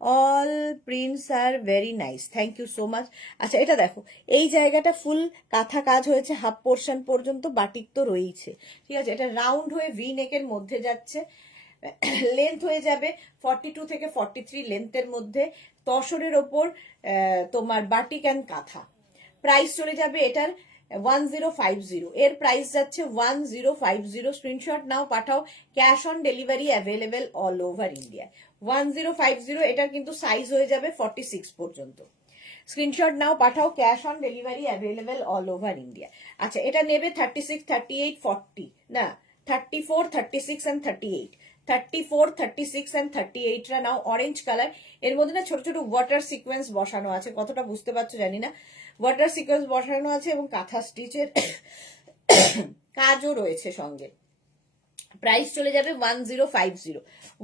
all prints are very nice, thank you so much. আচ্ছা, এটা দেখো, এই জায়গাটা ফুল কাঁথা কাজ হয়েছে হাফ পোর্শন পর্যন্ত, বাটিক তো রয়েছে, ঠিক আছে। এটা রাউন্ড হয়ে ভি নেকের মধ্যে যাচ্ছে, লেন্থ হয়ে যাবে 42 থেকে 43 লেন্থের মধ্যে, তসরের ওপর তোমার বাটিক অ্যান্ড কাঁথা। প্রাইস চলে যাবে এটার 1050, এর প্রাইস যাচ্ছে 1050। স্ক্রিনশট নাও, পাঠাও, cash on delivery available all over India. 1050, এটার কিন্তু সাইজ হয়ে যাবে 46 পর্যন্ত। স্ক্রিনশট নাও, পাঠাও, cash on delivery available all over India. আচ্ছা, এটা নেবে 36, 38, 40, না 34, 36 and 38, 34, 36 and 38 রা নাও। অরেঞ্জ কালার, এর মধ্যে না ছোট ছোট ওয়াটার সিকোয়েন্স বসানো আছে, কতটা বুঝতে পারছো জানি না, ওয়াটার সিকোয়েন্স বসানো আছে এবং কাঁথা স্টিচের কাজও রয়েছে সঙ্গে। প্রাইস চলে যাবে 1050,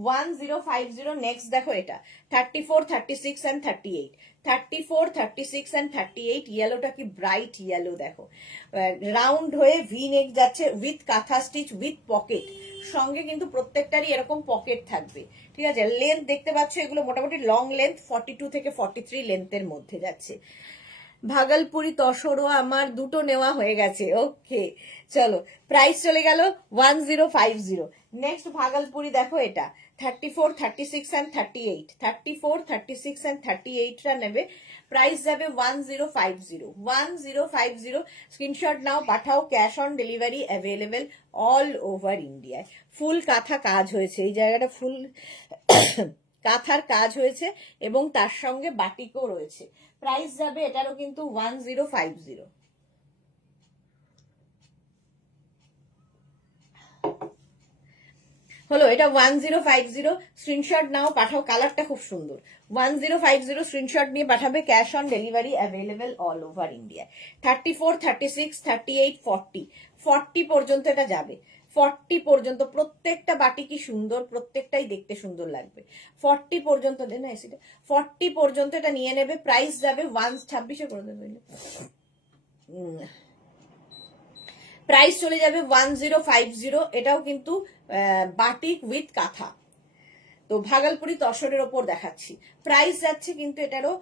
1050। নেক্সট দেখো, এটা 34, 36 and 38, 34, 36 and 38। ইয়েলোটা কি ব্রাইট ইয়েলো দেখো, রাউন্ড হয়ে ভি নেক যাচ্ছে উইথ কাঁথা স্টিচ উইথ পকেট, সঙ্গে কিন্তু প্রত্যেকটারই এরকম পকেট থাকবে, ঠিক আছে। লেন্থ দেখতে পাচ্ছ, এগুলো মোটামুটি লং লেন্থ 42 থেকে 43 লেন্থের মধ্যে যাচ্ছে। ভাগলপুরি তসরও আমার দুটো নেওয়া হয়ে গেছে, ওকে চলো। প্রাইস চলে গেল 1050। নেক্সট ভাগলপুরি দেখো, এটা 34, 36 and 38, 34, 36 and 38 রা নেবে, প্রাইস যাবে 1050, 1050। স্ক্রিনশট নাও, পাঠাও, cash on delivery available all over ইন্ডিয়ায়। ফুল কাঁথা কাজ হয়েছে, এই জায়গাটা ফুল কাঁথার কাজ হয়েছে এবং তার সঙ্গে বাটিকও রয়েছে। প্রাইস যাবে এটারও কিন্তু 1050। হলো, এটা 1050। স্ক্রিনশট নাও, পাঠাও, কালারটা খুব সুন্দর। 1050 স্ক্রিনশট নিয়ে পাঠাবে, cash on delivery available all over India. 34, 36, 38, 40, 40 পর্যন্ত এটা যাবে, 40 পর্যন্ত। প্রত্যেকটা বাটি কি সুন্দর, প্রত্যেকটাই দেখতে সুন্দর লাগবে। 40 পর্যন্ত দেন এসিটা, 40 পর্যন্ত এটা নিয়ে নেবে। প্রাইস যাবে 126 করে দেবে, প্রাইস চলে যাবে 1050। এটাও কিন্তু বাটিক উইথ কাঁথা, তো ভাগলপুরি তসরের ওপর দেখাচ্ছি। প্রাইস যাচ্ছে কিন্তু এটারও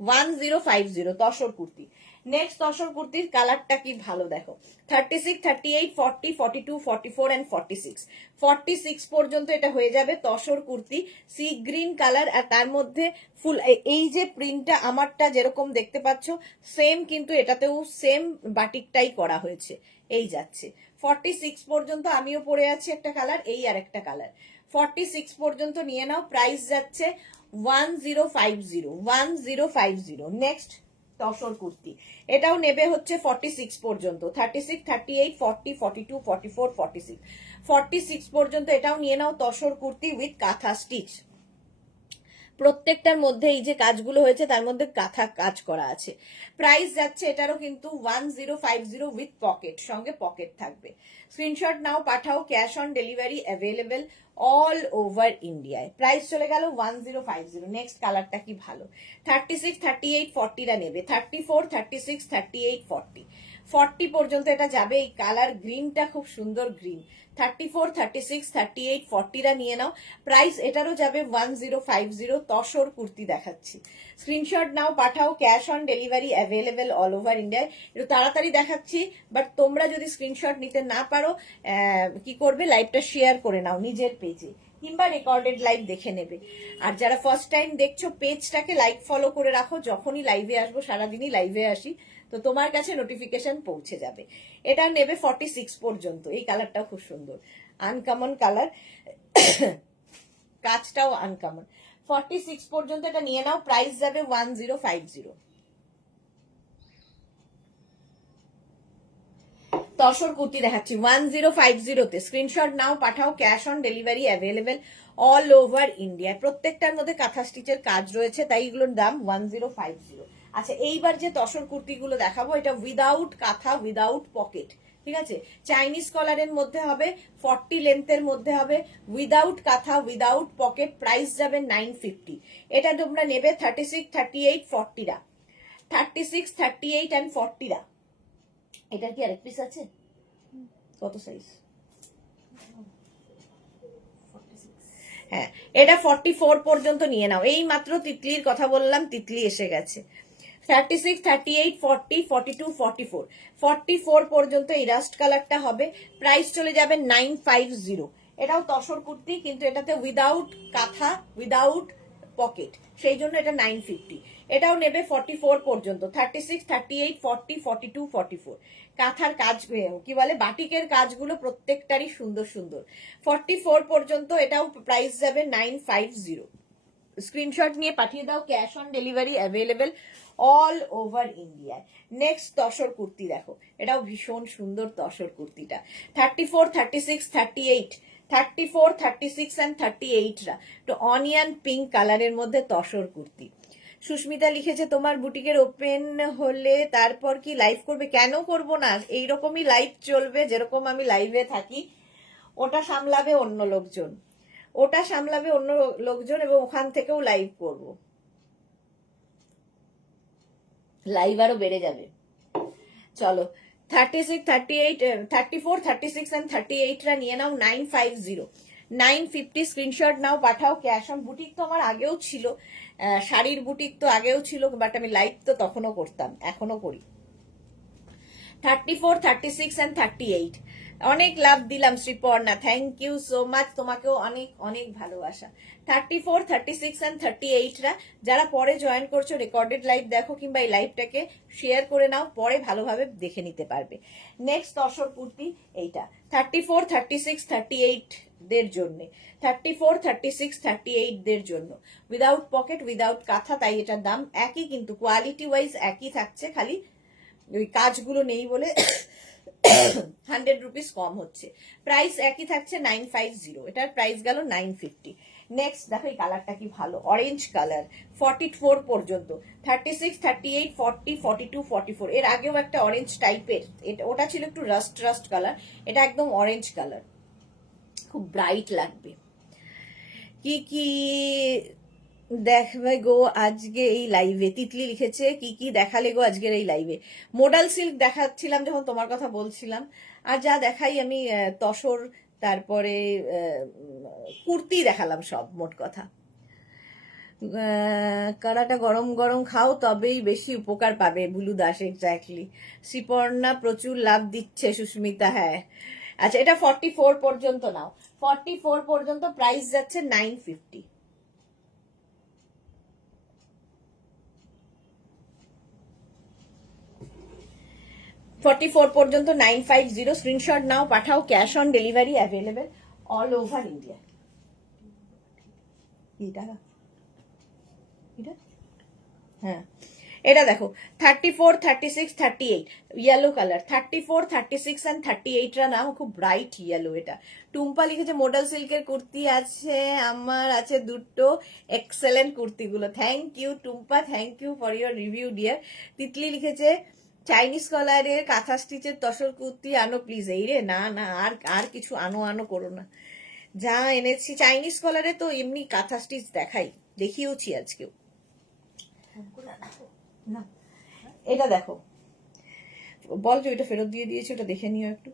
1050, তসর কুর্তি। নেক্সট তসর কুর্তির কালারটা কি ভালো দেখো, 36, 38, 40, 42, 44 and 46, 46 পর্যন্ত এটা হয়ে যাবে tussar kurti, sea green colour. আর তার মধ্যে ফুল, এই যে প্রিন্টটা আমারটা যেরকম দেখতে পাচ্ছ সেম, কিন্তু এটাতেও সেম বাটিকটাই করা হয়েছে, এই যাচ্ছে 46 পর্যন্ত। আমিও পরে আছি একটা কালার, এই আর একটা কালার। 46 পর্যন্ত নিয়ে নাও, প্রাইস যাচ্ছে 1050, 1050। নেক্সট তসর কুর্তি, এটাও নেবে হচ্ছে 46 পর্যন্ত, 36, 38, 40, 42, 44, 46, 46 পর্যন্ত এটাও নিয়ে নাও। তসর কুর্তি উইথ কাঁথা স্টিচ, প্রত্যেকটার মধ্যে এই যে কাজগুলো হয়েছে তার মধ্যে কাঁথা কাজ করা আছে। প্রাইস যাচ্ছে এটারও কিন্তু 1050 উইথ পকেট, সঙ্গে পকেট থাকবে। স্ক্রিনশট নাও, পাঠাও, cash on delivery available all over ইন্ডিয়ায়। প্রাইস চলে গেল 1050। নেক্সট কালারটা কি ভালো, 36, 38, 40 রা নেবে, 34, 36, 38, 40, 40 পর্যন্ত এটা যাবে। এই কালার গ্রিনটা খুব সুন্দর গ্রিন, 34, 36, 38, 40 রা নিয়ে নাও। প্রাইস এটারও যাবে 1050। তসর কুর্তি দেখাচ্ছি, স্ক্রিনশট নাও, পাঠাও, cash on delivery available all over ইন্ডিয়ায়। একটু তাড়াতাড়ি দেখাচ্ছি, বাট তোমরা যদি স্ক্রিনশট নিতে না পারো কি করবে, লাইভটা শেয়ার করে নাও নিজের পেজে, কিংবা রেকর্ডেড লাইভ দেখে নেবে। আর যারা ফার্স্ট টাইম দেখছো, পেজটাকে লাইক ফলো করে রাখো, যখনই লাইভে আসবো, সারাদিনই লাইভে আসি, তো তোমার কাছে নোটিফিকেশন পৌঁছে যাবে। এটা নেবে 46 পর্যন্ত। এই কালারটাও খুব সুন্দর, আনকমন কালার, কাজটাও আনকমন। 46 পর্যন্ত এটা নিয়ে নাও, প্রাইস যাবে 1050। তসর কুর্তি দেখাচ্ছি 1050-তে। স্ক্রিনশট নাও, পাঠাও, cash on delivery available all over India. প্রত্যেকটার মধ্যে কাঁথা স্টিচের কাজ রয়েছে, তাই এগুলোর দাম 1050। আচ্ছা, এইবার যে তসর কুর্তিগুলো দেখাবো এটা উইদাউট কাঁথা, উইদাউট পকেট, ঠিক আছে? চাইনিজ কলারের মধ্যে হবে, 40 লেন্থের মধ্যে হবে, উইদাউট কাঁথা, উইদাউট পকেট, প্রাইস যাবে 950। এটা তোমরা নেবে 36, 38, 40রা, 36, 38 অ্যান্ড 40রা। এটার কি আরেক পিস আছে? কত সাইজ? হ্যাঁ, এটা 44 পর্যন্ত নিয়ে নাও। এই মাত্র তিতলির কথা বললাম, তিতলি এসে গেছে। 36, 38, 40, 42, 44, 44 পর্যন্ত এই রাস্ট কালারটা হবে, প্রাইস চলে যাবে 950। এটাও তসর কুর্তি, কিন্তু এটাতে উইদাউট কাঁথা, উইদাউট পকেট, সেই জন্য এটা 950। এটাও নেবে 44 পর্যন্ত, 36, 38, 40, 42, 44। কাঁথার কাজ, কি বলে, বাটিকের কাজগুলো প্রত্যেকটারই সুন্দর সুন্দর। 44 পর্যন্ত এটাও প্রাইস যাবে 950। স্ক্রিনশট নিয়ে পাঠিয়ে দাও, cash on delivery available all over ইন্ডিয়ায়। নেক্সট তসর কুর্তি দেখো, এটাও ভীষণ সুন্দর তসর কুর্তিটা। 34, 36, 38, 34, 36 অ্যান্ড 38রা তো অনিয়ন পিঙ্ক কালারের মধ্যে তসর কুর্তি। সুস্মিতা লিখেছে তোমার বুটিকের ওপেন হলে তারপর কি লাইভ করবে? কেন করব না, এইরকমই লাইভ চলবে যেরকম আমি লাইভে থাকি। ওটা সামলাবে অন্য লোকজন, ওটা সামলাবে অন্য লোকজন, এবং ওখান থেকেও লাইভ করব, লাইভ আরো বেড়ে যাবে। চলো, 36, 38, 34, 36 অ্যান্ড 38রা নিয়ে নাও 950, 950। স্ক্রিনশট নাও, পাঠাও, ক্যাশ অন। বুটিক তো আমার আগেও ছিল, শাড়ির বুটিক তো আগেও ছিল, বাট আমি লাইভ তো তখনও করতাম, এখনো করি। 34, 36 অ্যান্ড 38। অনেক লাভ দিলাম Shriparna, thank you so much, তোমাকেও অনেক অনেক ভালোবাসা। 34, 36 অ্যান্ড 38রা যারা পরে জয়েন করছো, রেকর্ডেড লাইভ দেখো, কিংবা এই লাইভটাকে শেয়ার করে নাও, পরে ভালোভাবে দেখে নিতে পারবে। নেক্সট তসর কুর্তি এইটা, 34, 36, 38 দের জন্য, 34, 36, 38 দের জন্য, উইদাউট পকেট, উইদাউট কাঁথা, তাই এটার দাম একই, কিন্তু কোয়ালিটি ওয়াইজ একই থাকছে, খালি ওই কাজগুলো নেই বলে 100 রুপিস কম হচ্ছে। প্রাইস একই থাকছে 950, এটার প্রাইস গেল 950। নেক্সট দেখো, এই কালারটা কি ভালো, অরেঞ্জ কালার, 44 পর্যন্ত, 36, 38, 40, 42, 44। এর আগেও একটা অরেঞ্জ টাইপের, এটা ওটা ছিল একটু রাস্ট রাস্ট কালার, এটা একদম অরেঞ্জ কালার, খুব ব্রাইট লাগবে। কি কি দেখবে গো আজকে এই লাইভে? তিতলি লিখেছে কি কি দেখালে গো আজকের এই লাইভে? মোডাল সিল্ক দেখাচ্ছিলাম যখন তোমার কথা বলছিলাম, আর যা দেখাই আমি তসর, তারপরে কুর্তি দেখালাম সব, মোট কথা। কারাটা গরম গরম খাও, তবেই বেশি উপকার পাবে, বুলু দাস, এক্স্যাক্টলি। শ্রীপর্ণা প্রচুর লাভ দিচ্ছে, সুস্মিতা, হ্যাঁ। আচ্ছা, এটা 44 পর্যন্ত নাও, 44 পর্যন্ত প্রাইস যাচ্ছে 950। 44 পর্যন্ত 950। স্ক্রিনশট নাও, পাঠাও, cash on delivery available all over India. হ্যাঁ, এটা দেখো, 34, 36, 38 ইয়েলো কালার, 34, 36 অ্যান্ড 38রা নাও, খুব ব্রাইট ইয়েলো এটা। টুম্পা লিখেছে মোডাল সিল্কের কুর্তি আছে, আমার আছে দুটো, এক্সেলেন্ট কুর্তিগুলো। Thank you Tumpa, thank you for your review dear. Titli লিখেছে চাইনিজ কলারের কাঁথা স্টিচের তসর কুর্তি আনো প্লিজ। এই রে, না না, আর আর কিছু আনো আনো করো না, যা এনেছি চাইনিজ কলারে তো এমনি কাঁথা স্টিচ দেখাই, দেখিয়েওছি আজকেও। না, এটা দেখো, বল যে ওইটা ফেরত দিয়ে দিয়েছি, ওটা দেখে নিও একটু।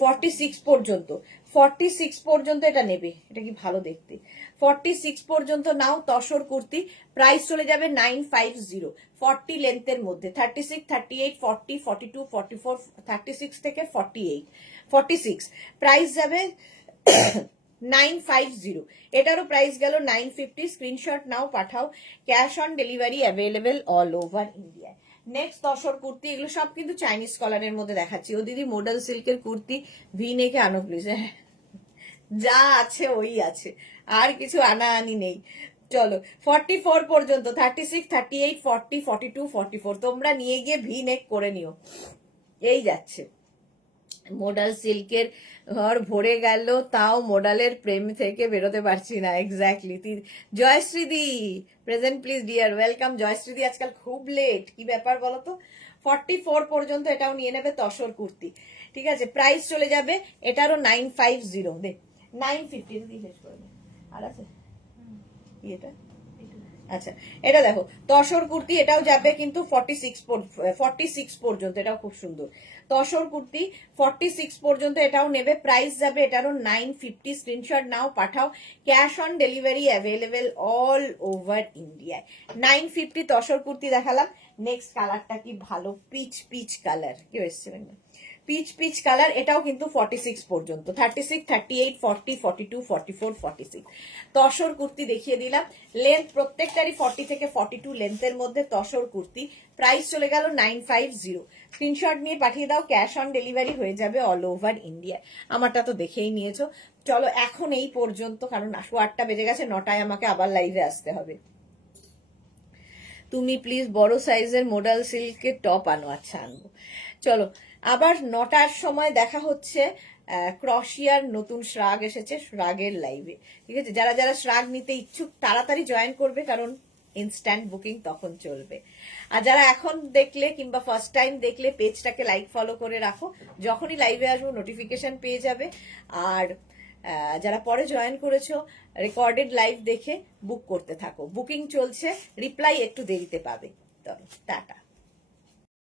46 পর্যন্ত, 46 পর্যন্ত এটা নেবে, এটা কি ভালো দেখতে। 46 পর্যন্ত নাও তসর কুর্তি, প্রাইস চলে যাবে 950, 40 লেন্থের মধ্যে, 36, 38, 40, 42, 44, 36 থেকে 48, 46 প্রাইস যাবে 950। এটারও প্রাইস গেল 950। স্ক্রিনশট নাও, পাঠাও, cash on delivery available all over India. Next tussar kurti, এগুলো সব কিন্তু চাইনিজ কলারের মধ্যে দেখাচ্ছি। ও দিদি মোডাল সিল্কের কুর্তি ভি নেকে আনো প্লিজ। যা আছে ওই আছে, আর কিছু আনা আনি নেই। চলো, 44 পর্যন্ত, 36, 38, 40, 42, 44 তোমরা নিয়ে গিয়ে ভি নেক করে নিও, এই যাচ্ছে। মোডাল সিল্কের ঘর ভরে গেল, তাও মোডালের প্রেম থেকে বেরোতে পারছি না। এক্স্যাক্টলি। জয়শ্রীদি প্রেজেন্ট প্লিজ ডিয়ার, ওয়েলকাম জয়শ্রীদি। আজকাল খুব লেট, কি ব্যাপার বলো তো? 44 পর্যন্ত এটাও নিয়ে নেবে, তসর কুর্তি। ঠিক আছে, প্রাইস চলে যাবে এটারও 950, দে 950 দিয়ে শেষ করে দে। আর আছে কি এটা? আচ্ছা, এটা দেখো তসর কুর্তি, এটাও যাবে কিন্তু 46 পর্যন্ত, এটাও খুব সুন্দর তসর কুর্তি। 46 পর্যন্ত এটাও নেবে, প্রাইস যাবে এটারও 950। স্ক্রিনশট নাও, পাঠাও। Cash on delivery available all over ইন্ডিয়ায়। 950 তসর কুর্তি দেখালাম। নেক্সট কালারটা কি ভালো, পিচ পিচ কালার, কেউ এসছে না? পিচ পিচ কালার, এটাও কিন্তু 46 পর্যন্ত, 36, 38, 40, 42, 44, 46 তসর কুর্তি দেখিয়ে দিলাম। লেন্থ প্রত্যেকটারই 40 থেকে 42 লেন্থের মধ্যে তসর কুর্তি। প্রাইস চলে গেল 950। স্ক্রিনশট নিয়ে পাঠিয়ে দাও, ক্যাশ অন ডেলিভারি হয়ে যাবে অল ওভার ইন্ডিয়া। আমারটা তো দেখেই নিয়েছো। চলো এখন এই পর্যন্ত, কারণ 8টা বেজে গেছে, 9টায় আমাকে আবার লাইভে আসতে হবে। তুমি প্লিজ বড় সাইজের মোডাল সিল্কের টপ আনো। আচ্ছা, আনবো। চলো আবার 9টার সময় দেখা হচ্ছে। ক্রশিয়ার নতুন শ্রাগ এসেছে, শ্রাগের লাইভে। ঠিক আছে, যারা যারা শ্রাগ নিতে ইচ্ছুক তাড়াতাড়ি জয়েন করবে, কারণ ইনস্ট্যান্ট বুকিং তখন চলবে। আর যারা এখন দেখলে কিংবা ফার্স্ট টাইম দেখলে, পেজটাকে লাইক ফলো করে রাখো, যখনই লাইভে আসবো নোটিফিকেশন পেয়ে যাবে। আর যারা পরে জয়েন করেছো, রেকর্ডেড লাইভ দেখে বুক করতে থাকো, বুকিং চলছে, রিপ্লাই একটু দেরিতে পাবে। চলো টাটা।